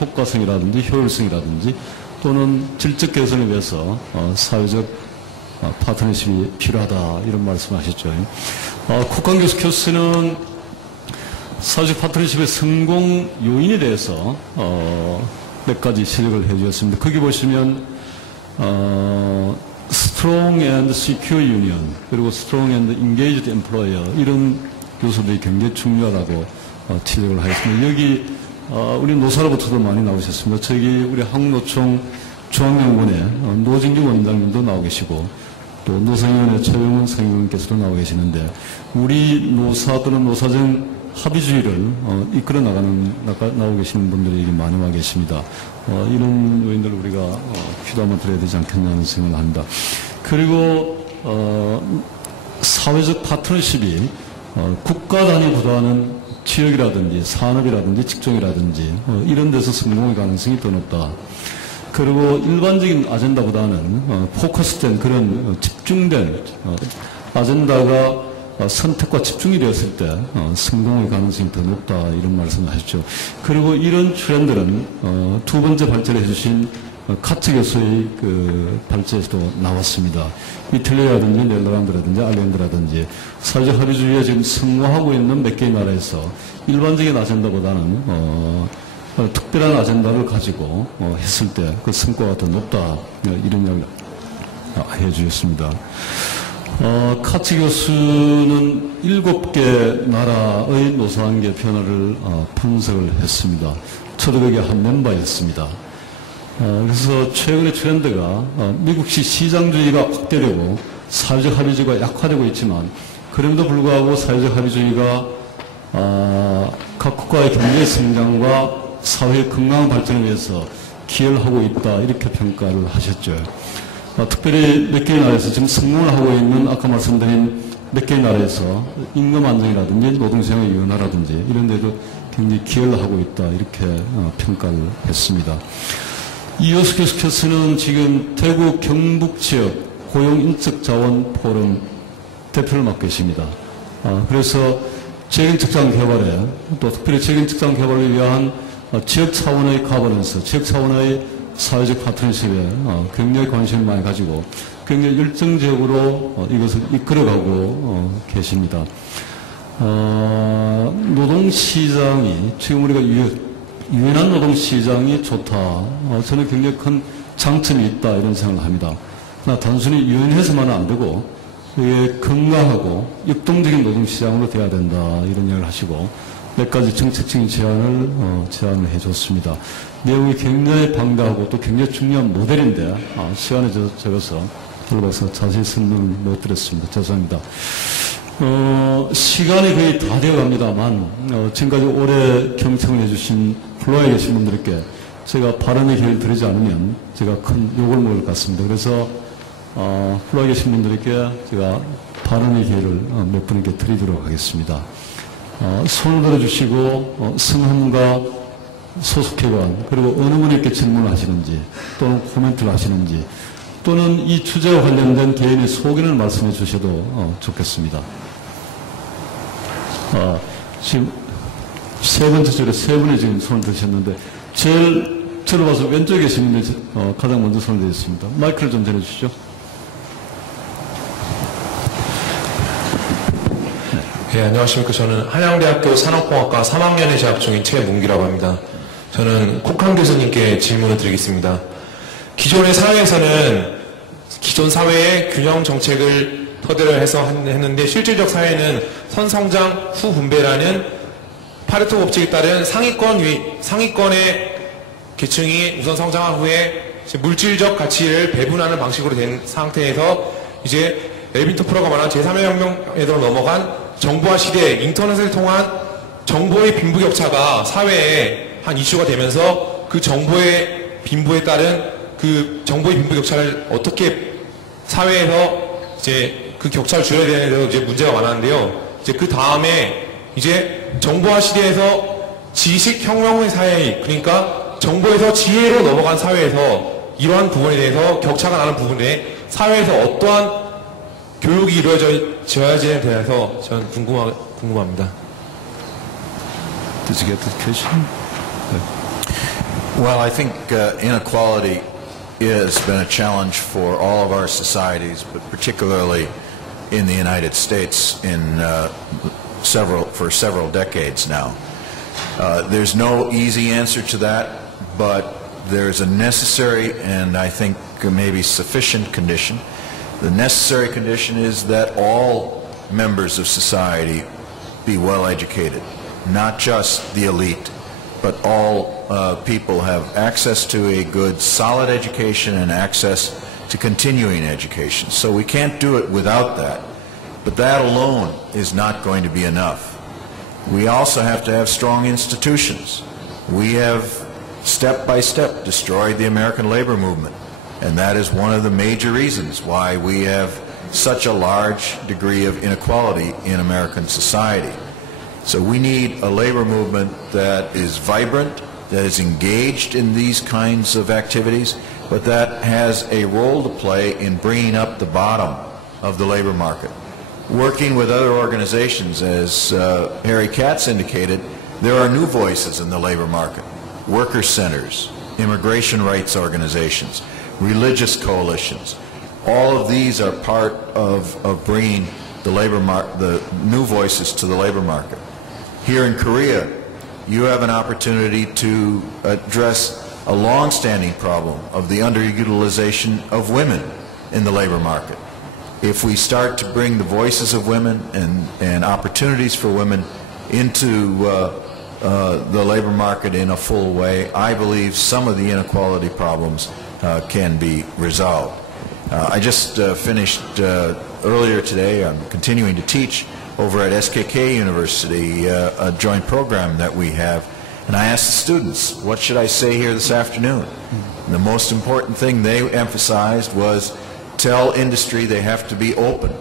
효과성이라든지 효율성이라든지 또는 질적 개선을 위해서 사회적 파트너십이 필요하다, 이런 말씀을 하셨죠. 국광교수 교수는 사회적 파트너십의 성공 요인에 대해서 몇 가지 지적을 해주셨습니다. 거기 보시면 Strong and Secure Union 그리고 Strong and Engaged Employer 이런 요소들이 굉장히 중요하다고 지적을 하였습니다. 여기 우리 노사로부터도 많이 나오셨습니다. 저기 우리 한국노총 중앙연구원의 노진규 원장님도 나오 계시고 또 노상위원회 최영훈 상임위원께서도 나오 계시는데 우리 노사 또는 노사정 합의주의를 이끌어 나오고 계시는 분들이 많이 와 계십니다. 이런 요인들을 우리가 귀도 한번 들어야 되지 않겠냐는 생각을 합니다. 그리고 사회적 파트너십이 국가 단위보다는 지역이라든지 산업이라든지 직종이라든지 이런 데서 성공의 가능성이 더 높다. 그리고 일반적인 아젠다보다는 포커스된 그런 집중된 아젠다가 선택과 집중이 되었을 때 성공의 가능성이 더 높다 이런 말씀을 하셨죠. 그리고 이런 트렌드는 두 번째 발제를 해주신 카츠 교수의 그 발제에서도 나왔습니다. 이탈리아라든지 넬더란드라든지 아일랜드라든지 사회적 합의주의에 지금 성공하고 있는 몇 개의 나라에서 일반적인 아젠다보다는 특별한 아젠다를 가지고 했을 때 그 성과가 더 높다 이런 이야기를 해주셨습니다. 카츠 교수는 7개 나라의 노사관계 변화를 분석을 했습니다. 저도 거기에 한 멤버였습니다. 그래서 최근의 트렌드가 미국식 시장주의가 확대되고 사회적 합의주의가 약화되고 있지만 그럼에도 불구하고 사회적 합의주의가 각 국가의 경제 성장과 사회의 건강한 발전을 위해서 기여를 하고 있다 이렇게 평가를 하셨죠. 특별히 몇 개의 나라에서 지금 성공을 하고 있는 아까 말씀드린 몇 개의 나라에서 임금 안정이라든지 노동시장의 유연화라든지 이런 데도 굉장히 기여를 하고 있다 이렇게 평가를 했습니다. 이효수 교수께서는 지금 대구 경북 지역 고용인적자원 포럼 대표를 맡고 계십니다. 그래서 지역인적자원 개발에 또 특별히 지역인적자원 개발을 위한 지역 차원의 가버넌스, 지역 차원의 사회적 파트너십에 굉장히 관심을 많이 가지고 굉장히 열정적으로 이것을 이끌어가고 계십니다. 노동시장이 지금 우리가 유연한 노동시장이 좋다. 저는 굉장히 큰 장점이 있다 이런 생각을 합니다. 그러나 단순히 유연해서만은 안 되고 이게 건강하고 역동적인 노동시장으로 돼야 된다 이런 이야기를 하시고 몇 가지 정책적인 제안을 해줬습니다. 내용이 굉장히 방대하고 또 굉장히 중요한 모델인데 시간에 적어서 들어가서 자세히 설명을 못 드렸습니다. 죄송합니다. 시간이 거의 다 되어갑니다만 지금까지 오래 경청을 해주신 플로어에 계신 분들께 제가 발언의 기회를 드리지 않으면 제가 큰 욕을 먹을 것 같습니다. 그래서 플로어에 계신 분들께 제가 발언의 기회를 몇 분에게 드리도록 하겠습니다. 손을 들어주시고 성함과 소속회관 그리고 어느 분에게 질문을 하시는지 또는 코멘트를 하시는지 또는 이 주제와 관련된 개인의 소견을 말씀해 주셔도 좋겠습니다. 지금 세 번째 줄에 세 분이 지금 손을 드셨는데 제일 저를 봐서 왼쪽에 계신 분이 가장 먼저 손을 드셨습니다. 마이크를 좀 전해주시죠. 네, 안녕하십니까. 저는 한양대학교 산업공학과 3학년에 재학 중인 최문기라고 합니다. 저는 콕한 교수님께 질문을 드리겠습니다. 기존의 사회에서는 기존 사회의 균형 정책을 토대로 해서 했는데 실질적 사회는 선성장 후분배라는 파레토 법칙에 따른 상위권의 계층이 우선 성장한 후에 물질적 가치를 배분하는 방식으로 된 상태에서 이제 엘빈 토플러가 말한 제3의 혁명에도 넘어간 정보화 시대, 인터넷을 통한 정보의 빈부격차가 사회에 한 이슈가 되면서 그 정보의 빈부에 따른 그 정보의 빈부격차를 어떻게 사회에서 이제 그 격차를 줄여야 되는 이제 문제가 많았는데요. 이제 그 다음에 이제 정보화 시대에서 지식혁명의 사회, 그러니까 정보에서 지혜로 넘어간 사회에서 이러한 부분에 대해서 격차가 나는 부분에 사회에서 어떠한 교육이 이루어져야지에 대해서 저는 궁금합니다. Did you get the question? Well, I think inequality has been a challenge for all of our societies, but particularly in the United States in for several decades now. There's no easy answer to that, but there's a necessary and I think maybe sufficient condition. The necessary condition is that all members of society be well educated, not just the elite, but all people have access to a good, solid education and access to continuing education. So we can't do it without that, but that alone is not going to be enough. We also have to have strong institutions. We have step by step destroyed the American labor movement, and that is one of the major reasons why we have such a large degree of inequality in American society. So we need a labor movement that is vibrant, that is engaged in these kinds of activities, but that has a role to play in bringing up the bottom of the labor market. Working with other organizations, as Harry Katz indicated, there are new voices in the labor market. Worker centers, immigration rights organizations, religious coalitions. All of these are part of bringing the new voices to the labor market. Here in Korea, you have an opportunity to address a long-standing problem of the underutilization of women in the labor market. If we start to bring the voices of women and opportunities for women into the labor market in a full way, I believe some of the inequality problems can be resolved. I just finished earlier today, I'm continuing to teach over at SKK University, a joint program that we have, and I asked the students, what should I say here this afternoon? And the most important thing they emphasized was tell industry they have to be open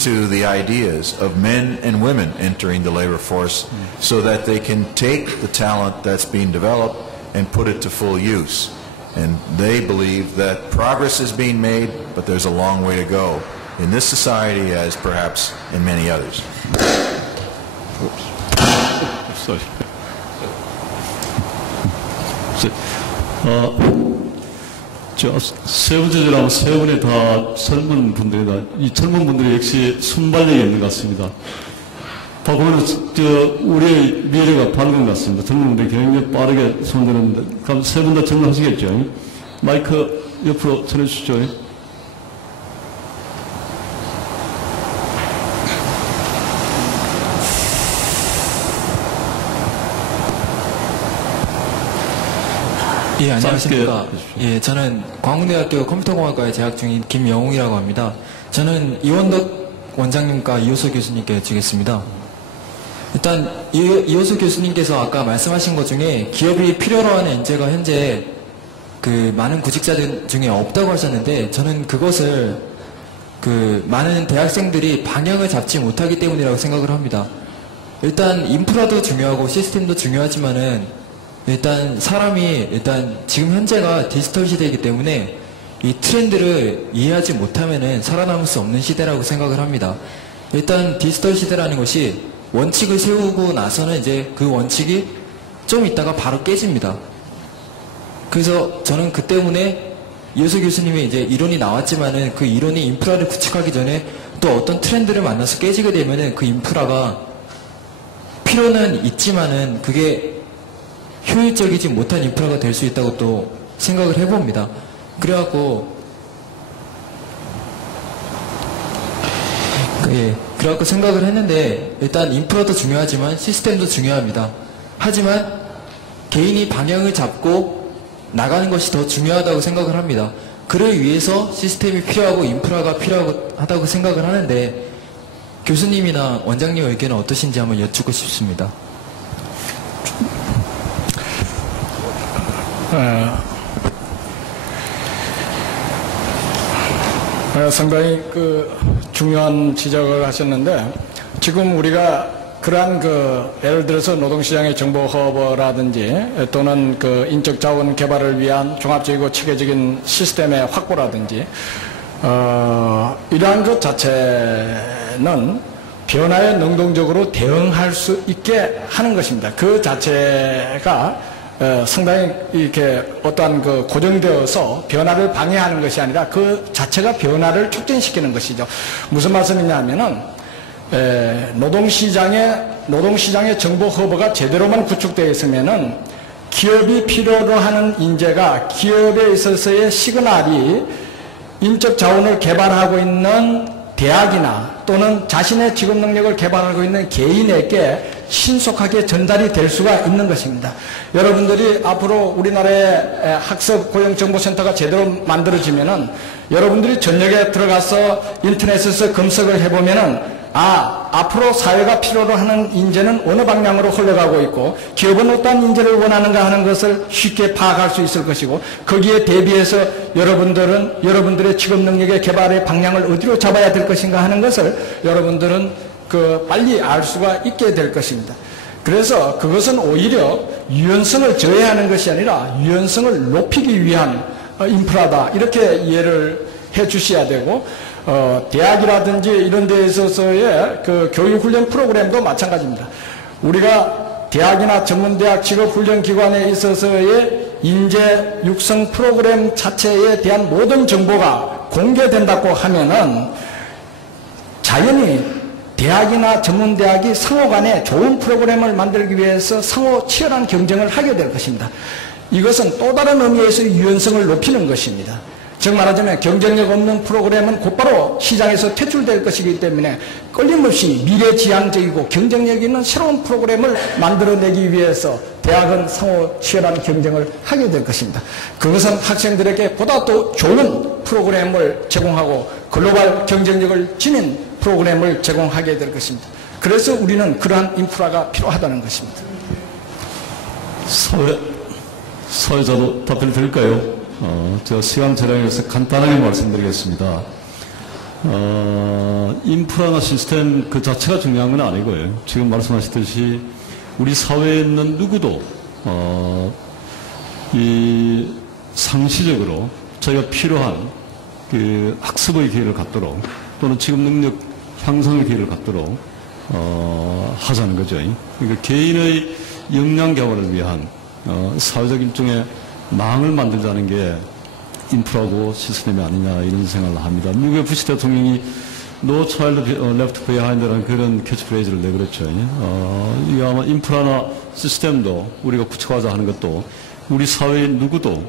to the ideas of men and women entering the labor force so that they can take the talent that's being developed and put it to full use. And they believe that progress is being made, but there's a long way to go in this society as perhaps in many others. Sorry. 세 번째랑 세 분이 다 젊은 분들이다. 이 젊은 분들이 역시 순발력이 있는 것 같습니다. 보면 우리의 미래가 밝은 것 같습니다. 젊은 분들이 굉장히 빠르게 손드는데, 그럼 세 분 다 정리하시겠죠? 마이크 옆으로 전해주시죠. 예, 안녕하십니까. 예, 저는 광운대학교 컴퓨터공학과에 재학 중인 김영웅이라고 합니다. 저는 이원덕 원장님과 이호석 교수님께 여쭈겠습니다. 일단 이호석 교수님께서 아까 말씀하신 것 중에 기업이 필요로 하는 인재가 현재 그 많은 구직자들 중에 없다고 하셨는데, 저는 그것을 그 많은 대학생들이 방향을 잡지 못하기 때문이라고 생각을 합니다. 일단 인프라도 중요하고 시스템도 중요하지만은 일단 사람이 지금 현재가 디지털 시대이기 때문에 이 트렌드를 이해하지 못하면은 살아남을 수 없는 시대라고 생각을 합니다. 일단 디지털 시대라는 것이 원칙을 세우고 나서는 이제 그 원칙이 좀 있다가 바로 깨집니다. 그래서 저는 그 때문에 이호석 교수님의 이제 이론이 나왔지만은 그 이론이 인프라를 구축하기 전에 또 어떤 트렌드를 만나서 깨지게 되면은 그 인프라가 필요는 있지만은 그게 효율적이지 못한 인프라가 될 수 있다고 또 생각을 해봅니다. 그래갖고 생각을 했는데, 일단 인프라도 중요하지만 시스템도 중요합니다. 하지만 개인이 방향을 잡고 나가는 것이 더 중요하다고 생각을 합니다. 그를 위해서 시스템이 필요하고 인프라가 필요하다고 생각을 하는데, 교수님이나 원장님의 의견은 어떠신지 한번 여쭙고 싶습니다. 상당히 중요한 지적을 하셨는데, 지금 우리가 그러한 예를 들어서 노동시장의 정보 허브라든지 또는 인적 자원 개발을 위한 종합적이고 체계적인 시스템의 확보라든지 이러한 것 자체는 변화에 능동적으로 대응할 수 있게 하는 것입니다. 그 자체가 상당히 이렇게 어떠한 고정되어서 변화를 방해하는 것이 아니라 그 자체가 변화를 촉진시키는 것이죠. 무슨 말씀이냐면은 노동시장의 정보 허브가 제대로만 구축되어 있으면은 기업이 필요로 하는 인재가 기업에 있어서의 시그널이 인적 자원을 개발하고 있는 대학이나 또는 자신의 직업 능력을 개발하고 있는 개인에게 신속하게 전달이 될 수가 있는 것입니다. 여러분들이 앞으로 우리나라의 학습 고용정보센터가 제대로 만들어지면은 여러분들이 전역에 들어가서 인터넷에서 검색을 해보면은 앞으로 사회가 필요로 하는 인재는 어느 방향으로 흘러가고 있고 기업은 어떤 인재를 원하는가 하는 것을 쉽게 파악할 수 있을 것이고 거기에 대비해서 여러분들의 직업 능력의 개발의 방향을 어디로 잡아야 될 것인가 하는 것을 여러분들은 빨리 알 수가 있게 될 것입니다. 그래서 그것은 오히려 유연성을 저해하는 것이 아니라 유연성을 높이기 위한 인프라다 이렇게 이해를 해 주셔야 되고 대학이라든지 이런 데 있어서의 그 교육훈련 프로그램도 마찬가지입니다. 우리가 대학이나 전문대학 직업훈련기관에 있어서의 인재 육성 프로그램 자체에 대한 모든 정보가 공개된다고 하면은 자연히 대학이나 전문대학이 상호 간에 좋은 프로그램을 만들기 위해서 상호 치열한 경쟁을 하게 될 것입니다. 이것은 또 다른 의미에서의 유연성을 높이는 것입니다. 즉 말하자면 경쟁력 없는 프로그램은 곧바로 시장에서 퇴출될 것이기 때문에 끊임없이 미래지향적이고 경쟁력 있는 새로운 프로그램을 만들어내기 위해서 대학은 상호 치열한 경쟁을 하게 될 것입니다. 그것은 학생들에게 보다 더 좋은 프로그램을 제공하고 글로벌 경쟁력을 지닌 프로그램을 제공하게 될 것입니다. 그래서 우리는 그러한 인프라가 필요하다는 것입니다. 사회자도 답변 드릴까요? 제가 시간 절약해서 간단하게 말씀드리겠습니다. 인프라나 시스템 그 자체가 중요한 건 아니고요. 지금 말씀하셨듯이 우리 사회에 있는 누구도 이 상시적으로 저희가 필요한 그 학습의 기회를 갖도록 또는 직업 능력 향상의 기회를 갖도록 하자는 거죠. 그러니까 개인의 역량 개발을 위한 사회적 일종의 망을 만들자는 게 인프라고 시스템이 아니냐 이런 생각을 합니다. 미국의 부시 대통령이 No Child Left Behind라는 그런 캐치프레이즈를 내걸었죠. 이게 아마 인프라나 시스템도 우리가 구축하자 하는 것도 우리 사회의 누구도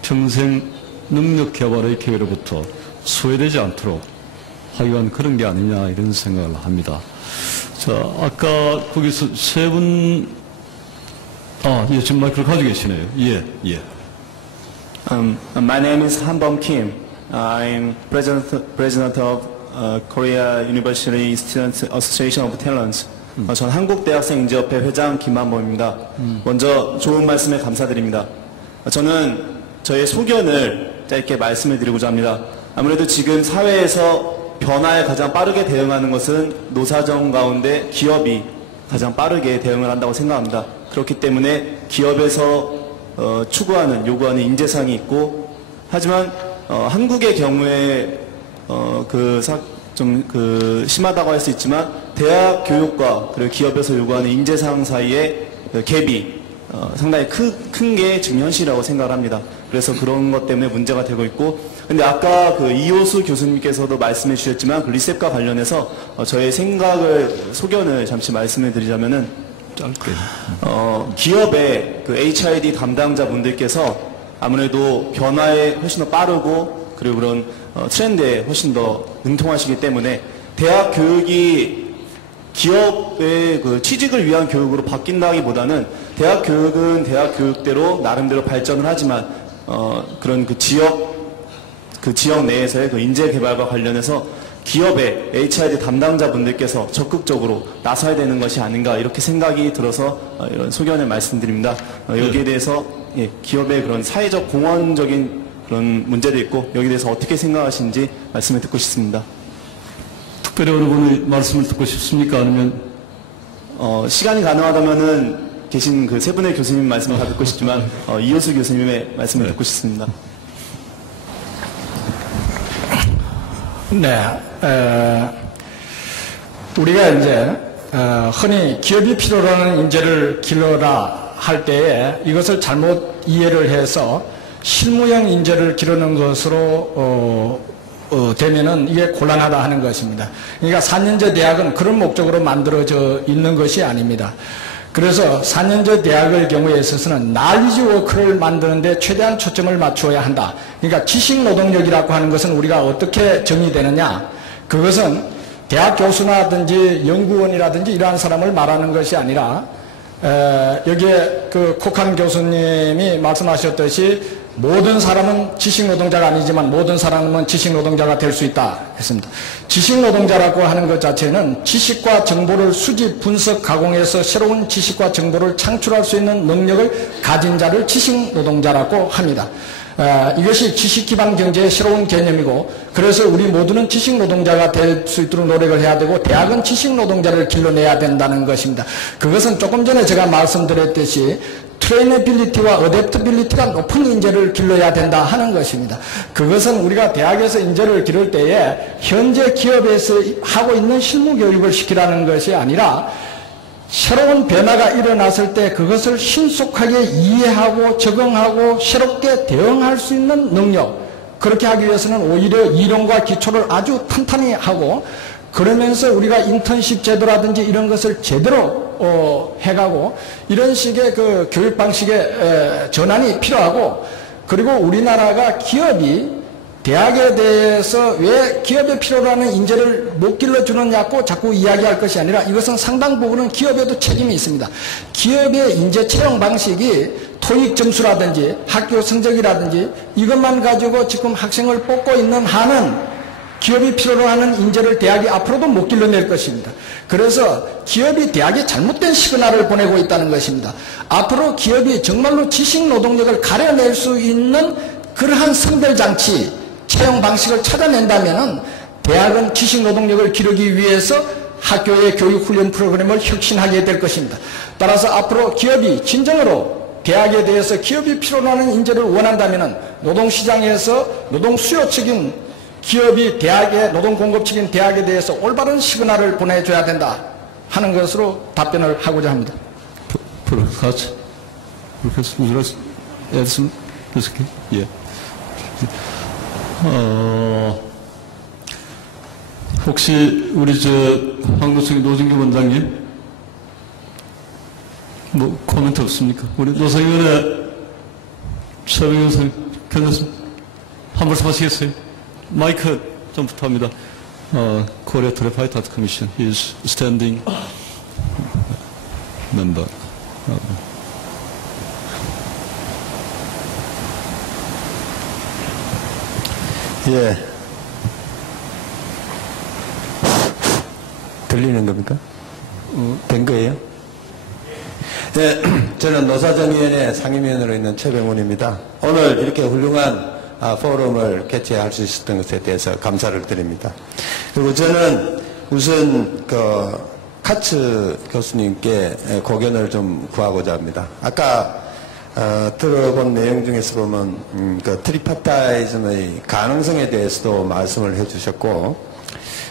평생 능력 개발의 기회로부터 소외되지 않도록 하기 위한 그런 게 아니냐 이런 생각을 합니다. 자, 아까 거기서 세 분 예, 지금 마이크를 가지고 계시네요. 예. My name is Han-Bom Kim. I'm president of Korea University Student Association of Talents. 전 한국대학생인재협회 회장 김한범입니다. 먼저 좋은 말씀에 감사드립니다. 저는 저의 소견을 짧게 말씀을 드리고자 합니다. 아무래도 지금 사회에서 변화에 가장 빠르게 대응하는 것은 노사정 가운데 기업이 가장 빠르게 대응을 한다고 생각합니다. 그렇기 때문에 기업에서 요구하는 인재상이 있고, 하지만 한국의 경우에 좀 심하다고 할 수 있지만 대학 교육과 그리고 기업에서 요구하는 인재상 사이의 갭이 상당히 큰 게 지금 현실이라고 생각을 합니다. 그래서 그런 것 때문에 문제가 되고 있고, 근데 아까 이호수 교수님께서도 말씀해 주셨지만 리셉과 관련해서 저의 소견을 잠시 말씀해 드리자면은, 기업의 HID 담당자분들께서 아무래도 변화에 훨씬 더 빠르고 그리고 그런 트렌드에 훨씬 더 능통하시기 때문에 대학 교육이 기업의 취직을 위한 교육으로 바뀐다기보다는 대학 교육은 대학 교육대로 나름대로 발전을 하지만 그런 지역 내에서의 인재 개발과 관련해서 기업의 HID 담당자분들께서 적극적으로 나서야 되는 것이 아닌가 이렇게 생각이 들어서 이런 소견을 말씀드립니다. 여기에 대해서 기업의 그런 사회적 공헌적인 그런 문제도 있고 여기에 대해서 어떻게 생각하시는지 말씀을 듣고 싶습니다. 특별히 어느 분의 말씀을 듣고 싶습니까? 아니면 시간이 가능하다면은 계신 세 분의 교수님 말씀을 다 듣고 싶지만 이호수 교수님의 말씀을 듣고 싶습니다. 네, 우리가 이제 흔히 기업이 필요로 하는 인재를 기르라 할 때에 이것을 잘못 이해를 해서 실무형 인재를 기르는 것으로 되면은 이게 곤란하다 하는 것입니다. 그러니까 4년제 대학은 그런 목적으로 만들어져 있는 것이 아닙니다. 그래서 4년제 대학의 경우에 있어서는 날리지 워크를 만드는데 최대한 초점을 맞추어야 한다. 그러니까 지식 노동력이라고 하는 것은 우리가 어떻게 정의되느냐? 그것은 대학 교수라든지 연구원이라든지 이러한 사람을 말하는 것이 아니라 여기에 그 콕한 교수님이 말씀하셨듯이 모든 사람은 지식노동자가 아니지만 모든 사람은 지식노동자가 될 수 있다 했습니다. 지식노동자라고 하는 것 자체는 지식과 정보를 수집, 분석, 가공해서 새로운 지식과 정보를 창출할 수 있는 능력을 가진 자를 지식노동자라고 합니다. 이것이 지식기반 경제의 새로운 개념이고, 그래서 우리 모두는 지식노동자가 될 수 있도록 노력을 해야 되고, 대학은 지식노동자를 길러내야 된다는 것입니다. 그것은 조금 전에 제가 말씀드렸듯이 트레이너빌리티와 어댑터빌리티가 높은 인재를 길러야 된다 하는 것입니다. 그것은 우리가 대학에서 인재를 기를 때에 현재 기업에서 하고 있는 실무 교육을 시키라는 것이 아니라 새로운 변화가 일어났을 때 그것을 신속하게 이해하고 적응하고 새롭게 대응할 수 있는 능력, 그렇게 하기 위해서는 오히려 이론과 기초를 아주 탄탄히 하고, 그러면서 우리가 인턴십 제도라든지 이런 것을 제대로 해가고, 이런 식의 그 교육 방식의 전환이 필요하고, 그리고 우리나라가 기업이 대학에 대해서 왜 기업에 필요로 하는 인재를 못 길러주느냐고 자꾸 이야기할 것이 아니라, 이것은 상당 부분은 기업에도 책임이 있습니다. 기업의 인재 채용 방식이 토익 점수라든지 학교 성적이라든지 이것만 가지고 지금 학생을 뽑고 있는 한은 기업이 필요로 하는 인재를 대학이 앞으로도 못 길러낼 것입니다. 그래서 기업이 대학에 잘못된 시그널을 보내고 있다는 것입니다. 앞으로 기업이 정말로 지식 노동력을 가려낼 수 있는 그러한 선별장치, 채용 방식을 찾아낸다면은 대학은 지식 노동력을 기르기 위해서 학교의 교육 훈련 프로그램을 혁신하게 될 것입니다. 따라서 앞으로 기업이 진정으로 대학에 대해서 기업이 필요로 하는 인재를 원한다면은 노동시장에서 노동 수요 측인 기업이 대학의 노동 공급 측인 대학에 대해서 올바른 시그널을 보내줘야 된다 하는 것으로 답변을 하고자 합니다. Professor, would you like to add some? Yeah. 혹시 우리 황도석이 노진규 원장님 뭐 코멘트 없습니까? 우리 노사위원회 최병현 선생님 괜찮습니까? 한 말씀 하시겠어요? 마이크 좀 부탁합니다. Korea Tripartite Art Commission is standing member. 예. 들리는 겁니까? 된 거예요? 예, 저는 노사정위원회 상임위원으로 있는 최병훈입니다. 오늘 이렇게 훌륭한 포럼을 개최할 수 있었던 것에 대해서 감사를 드립니다. 그리고 저는 우선 카츠 교수님께 고견을 좀 구하고자 합니다. 아까 들어본 내용 중에서 보면 트리파타이즘의 가능성에 대해서도 말씀을 해주셨고,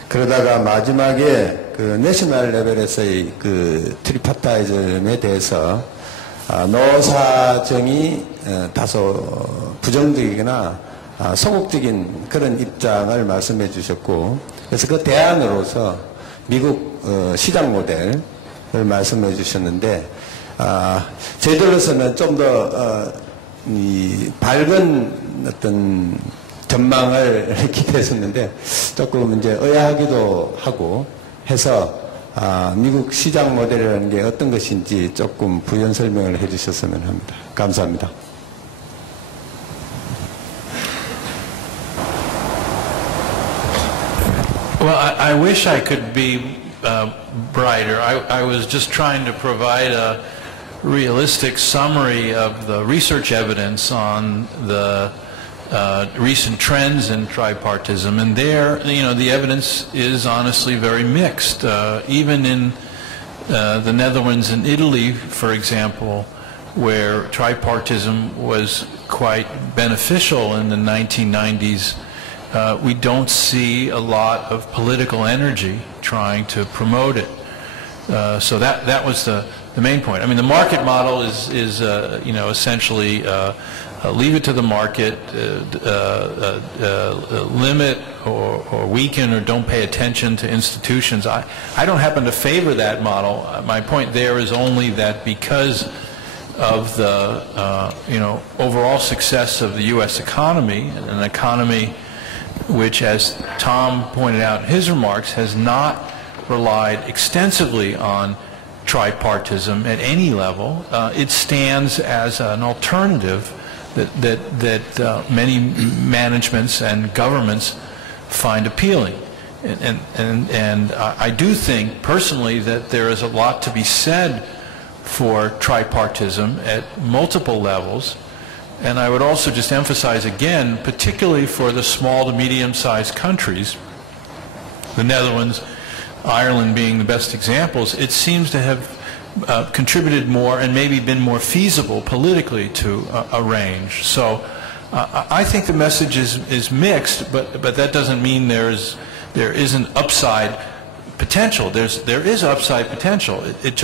그러다가 마지막에 내셔널 레벨에서의 트리파타이즘에 대해서 노사정이 다소 부정적이거나 소극적인 그런 입장을 말씀해 주셨고, 그래서 그 대안으로서 미국 시장 모델을 말씀해 주셨는데, 저희들로서는 좀 더 밝은 어떤 전망을 기대했었는데 조금 이제 의아하기도 하고 해서 미국 시장 모델이라는 게 어떤 것인지 조금 부연 설명을 해주셨으면 합니다. 감사합니다. Well, I wish I could be brighter. I was just trying to provide a realistic summary of the research evidence on the recent trends in tripartism, and there, the evidence is honestly very mixed. Even in the Netherlands and Italy, for example, where tripartism was quite beneficial in the 1990s, we don't see a lot of political energy trying to promote it. So that was the main point. I mean, the market model is you know, essentially leave it to the market, limit or weaken or don't pay attention to institutions. I don't happen to favor that model. My point there is only that because of the you know, overall success of the U.S. economy, an economy which, as Tom pointed out in his remarks, has not relied extensively on tripartism at any level. It stands as an alternative that many managements and governments find appealing. And I do think personally that there is a lot to be said for tripartism at multiple levels. And I would also just emphasize again, particularly for the small to medium-sized countries, the Netherlands, Ireland being the best examples, it seems to have contributed more and maybe been more feasible politically to arrange. So I think the message is mixed, but that doesn't mean there isn't upside potential. There is upside potential. It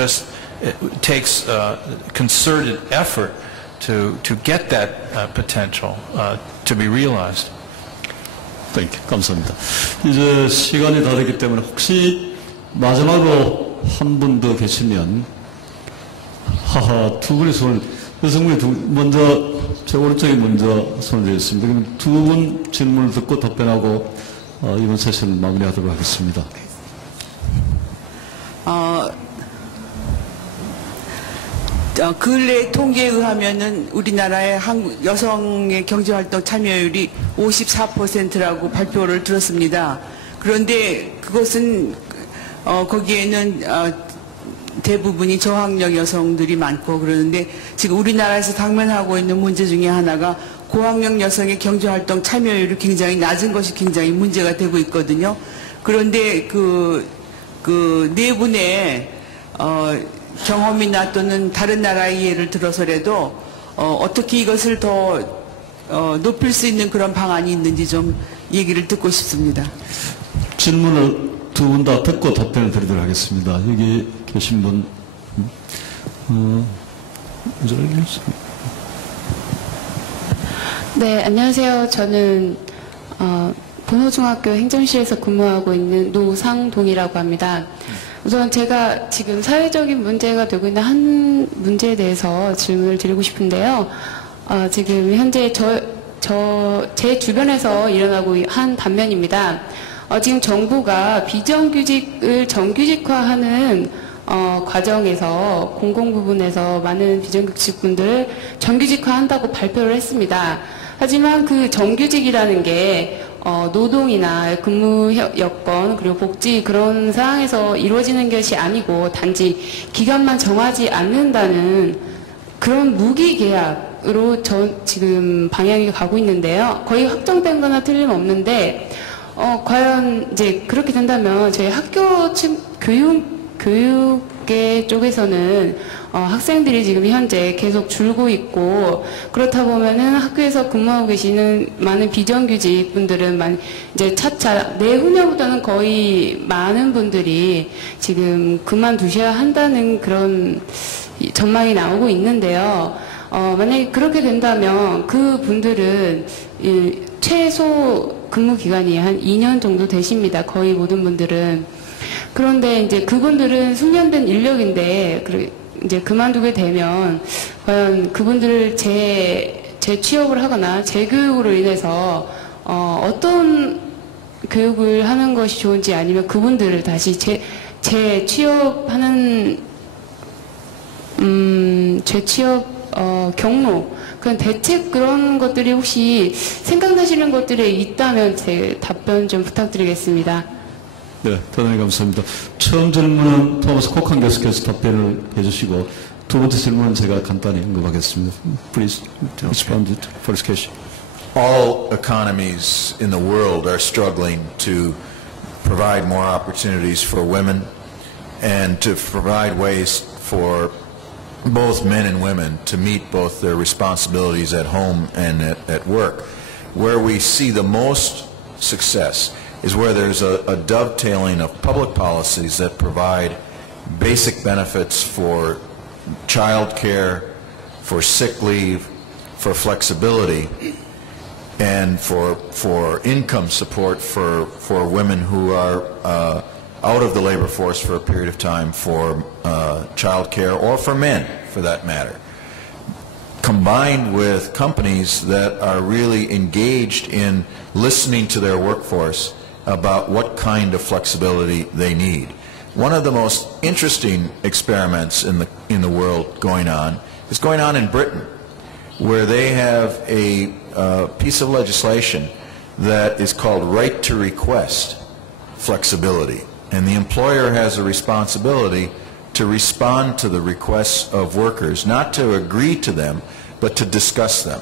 takes concerted effort to get that potential to be realized. Thank you. 감사합니다. 이제 시간이 다 되기 때문에 혹시 마지막으로 한 분 더 계시면, 두 분의 손을, 여성분이 먼저, 제 오른쪽에 먼저 손을 드렸습니다. 그럼 두 분 질문을 듣고 답변하고 이번 세션을 마무리하도록 하겠습니다. 근래 통계에 의하면은 우리나라의 여성의 경제활동 참여율이 54%라고 발표를 들었습니다. 그런데 그것은 거기에는 대부분이 저학력 여성들이 많고 그러는데 지금 우리나라에서 당면하고 있는 문제 중에 하나가 고학력 여성의 경제활동 참여율이 굉장히 낮은 것이 굉장히 문제가 되고 있거든요. 그런데 그 네 분의 경험이나 또는 다른 나라의 예를 들어서라도 어떻게 이것을 더 높일 수 있는 그런 방안이 있는지 좀 얘기를 듣고 싶습니다. 질문을 두 분 다 듣고 답변을 드리도록 하겠습니다. 여기 계신 분, 네, 안녕하세요. 저는 본호중학교 행정실에서 근무하고 있는 노상동이라고 합니다. 우선 제가 지금 사회적인 문제가 되고 있는 한 문제에 대해서 질문을 드리고 싶은데요. 지금 현재 제 주변에서 일어나고 한 단면입니다. 지금 정부가 비정규직을 정규직화하는 과정에서 공공 부분에서 많은 비정규직분들을 정규직화한다고 발표를 했습니다. 하지만 그 정규직이라는 게 노동이나 근무 여건 그리고 복지 그런 사항에서 이루어지는 것이 아니고 단지 기간만 정하지 않는다는 그런 무기계약으로 지금 방향이 가고 있는데요. 거의 확정된 거나 틀림없는데 과연 이제 그렇게 된다면 저희 학교 측 교육계 쪽에서는 학생들이 지금 현재 계속 줄고 있고 그렇다 보면은 학교에서 근무하고 계시는 많은 비정규직 분들은 이제 차차 내후년부터는 거의 많은 분들이 지금 그만두셔야 한다는 그런 전망이 나오고 있는데요. 만약에 그렇게 된다면 그 분들은 최소 근무 기간이 한 2년 정도 되십니다. 거의 모든 분들은. 그런데 이제 그분들은 숙련된 인력인데 이제 그만두게 되면 과연 그분들을 재취업을 하거나 재교육으로 인해서 어떤 교육을 하는 것이 좋은지 아니면 그분들을 다시 재취업하는 재취업 경로 그런 대책 그런 것들이 혹시 생각나시는 것들이 있다면 제 답변 좀 부탁드리겠습니다. 네, 대단히 감사합니다. 처음 질문은 토마스 콕한 교수께서 답변을 해주시고 두 번째 질문은 제가 간단히 언급하겠습니다. Please respond to the first question. All economies in the world are struggling to provide more opportunities for women and to provide ways for both men and women to meet both their responsibilities at home and at work. Where we see the most success is where there's a dovetailing of public policies that provide basic benefits for child care, for sick leave, for flexibility, and for income support for women who are out of the labor force for a period of time, for child care, or for men, for that matter, combined with companies that are really engaged in listening to their workforce about what kind of flexibility they need. One of the most interesting experiments in the world going on is going on in Britain, where they have a piece of legislation that is called right to request flexibility. And the employer has a responsibility to respond to the requests of workers, not to agree to them, but to discuss them.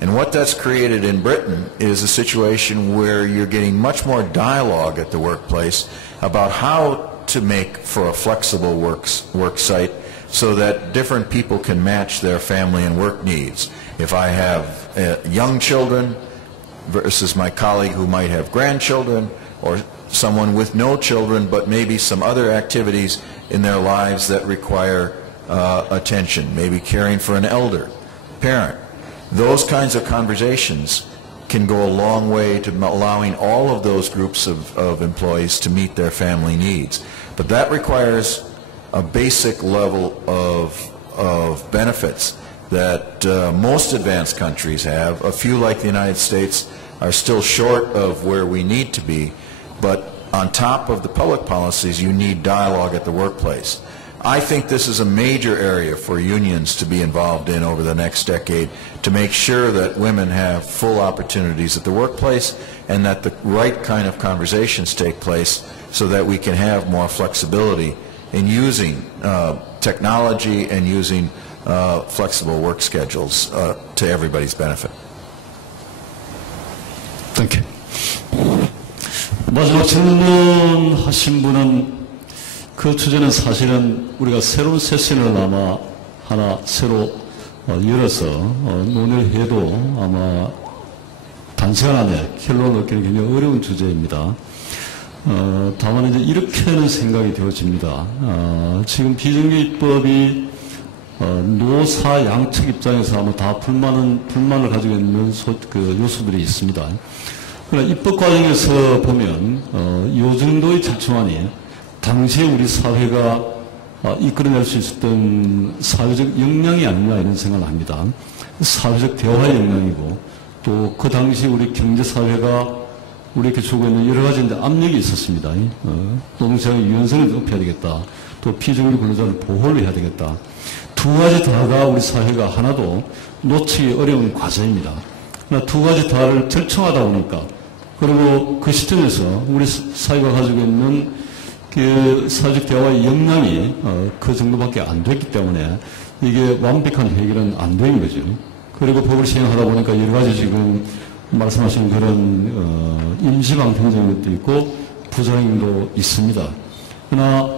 And what that's created in Britain is a situation where you're getting much more dialogue at the workplace about how to make for a flexible work site so that different people can match their family and work needs. If I have young children versus my colleague who might have grandchildren, or someone with no children but maybe some other activities in their lives that require attention, maybe caring for an elder parent. Those kinds of conversations can go a long way to allowing all of those groups of employees to meet their family needs. But that requires a basic level of benefits that most advanced countries have. A few, like the United States, are still short of where we need to be. But on top of the public policies, you need dialogue at the workplace. I think this is a major area for unions to be involved in over the next decade, to make sure that women have full opportunities at the workplace and that the right kind of conversations take place so that we can have more flexibility in using technology and using flexible work schedules to everybody's benefit. Thank you. 마지막 질문하신 분은 그 주제는 사실은 우리가 새로운 세션을 아마 하나 새로 열어서 논의를 해도 아마 단시간 안에 결론을 얻기는 굉장히 어려운 주제입니다. 다만 이제 이렇게는 생각이 되어집니다. 지금 비정규직법이 노사 양측 입장에서 아마 다 불만을 가지고 있는 요소들이 있습니다. 그러나 입법 과정에서 보면 이 정도의 질투만이 당시에 우리 사회가 이끌어낼 수 있었던 사회적 역량이 아니냐 이런 생각을 합니다. 사회적 대화의 역량이고 또 그 당시 우리 경제사회가 우리에게 주고 있는 여러 가지 압력이 있었습니다. 노동시장의 유연성을 높여야 되겠다. 또 비정규직 근로자를 보호를 해야 되겠다. 두 가지 다가 우리 사회가 하나도 놓치기 어려운 과제입니다. 그러나 두 가지 다를 절충하다 보니까 그리고 그 시점에서 우리 사회가 가지고 있는 그 사회적 대화의 역량이 그 정도밖에 안 됐기 때문에 이게 완벽한 해결은 안 된 거죠. 그리고 법을 시행하다 보니까 여러 가지 지금 말씀하신 그런 임시방편적인 것도 있고 부작용도 있습니다. 그러나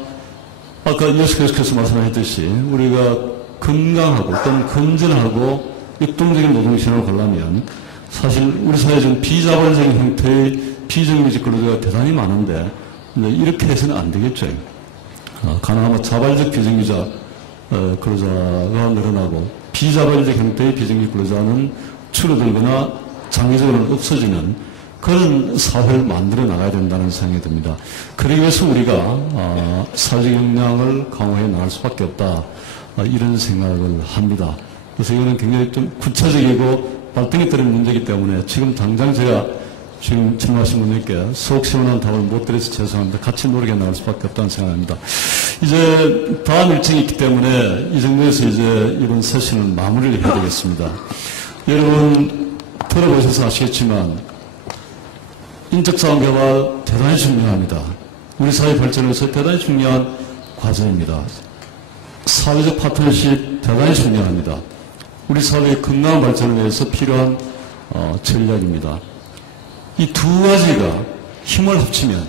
아까 계속해서 말씀하셨듯이 우리가 건강하고 또는 건전하고 역동적인 노동시장을 가려면 사실 우리 사회에 좀 비자발적인 형태의 비정규직 근로자가 대단히 많은데 이렇게 해서는 안 되겠죠. 가능하면 자발적 비정규직 근로자가 늘어나고 비자발적 형태의 비정규직 근로자는 줄어들거나 장기적으로는 없어지는 그런 사회를 만들어 나가야 된다는 생각이 듭니다. 그러기 위해서 우리가 사회적 역량을 강화해 나갈 수밖에 없다. 이런 생각을 합니다. 그래서 이거는 굉장히 좀 구체적이고 발등에 뜨는 문제이기 때문에 지금 당장 제가 지금 질문하신 분들께 속 시원한 답을 못 드려서 죄송합니다. 같이 노력해 나갈 수밖에 없다는 생각합니다. 이제 다음 일정이 있기 때문에 이 정도에서 이제 이번 세션을 마무리를 해야 되겠습니다. 여러분 들어보셔서 아시겠지만 인적자원 개발 대단히 중요합니다. 우리 사회 발전에서 대단히 중요한 과제입니다. 사회적 파트너십 대단히 중요합니다. 우리 사회의 건강한 발전을 위해서 필요한 전략입니다. 이 두 가지가 힘을 합치면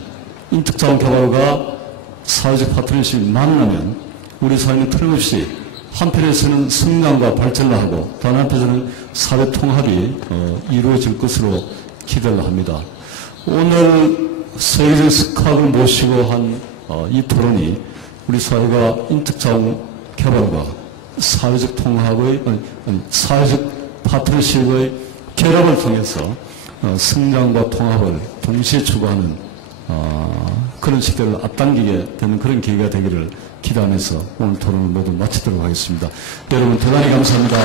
인적자원 개발과 사회적 파트너십이 만나면 우리 사회는 틀림없이 한편에서는 성장과 발전을 하고 다른 한편에서는 사회 통합이 이루어질 것으로 기대를 합니다. 오늘 세계적 스카를 모시고 한 이 토론이 우리 사회가 인적자원 개발과 사회적 통합의 사회적 파트너십의 결합을 통해서 성장과 통합을 동시에 추구하는 그런 시대를 앞당기게 되는 그런 계기가 되기를 기대하면서 오늘 토론을 모두 마치도록 하겠습니다. 여러분 대단히 감사합니다.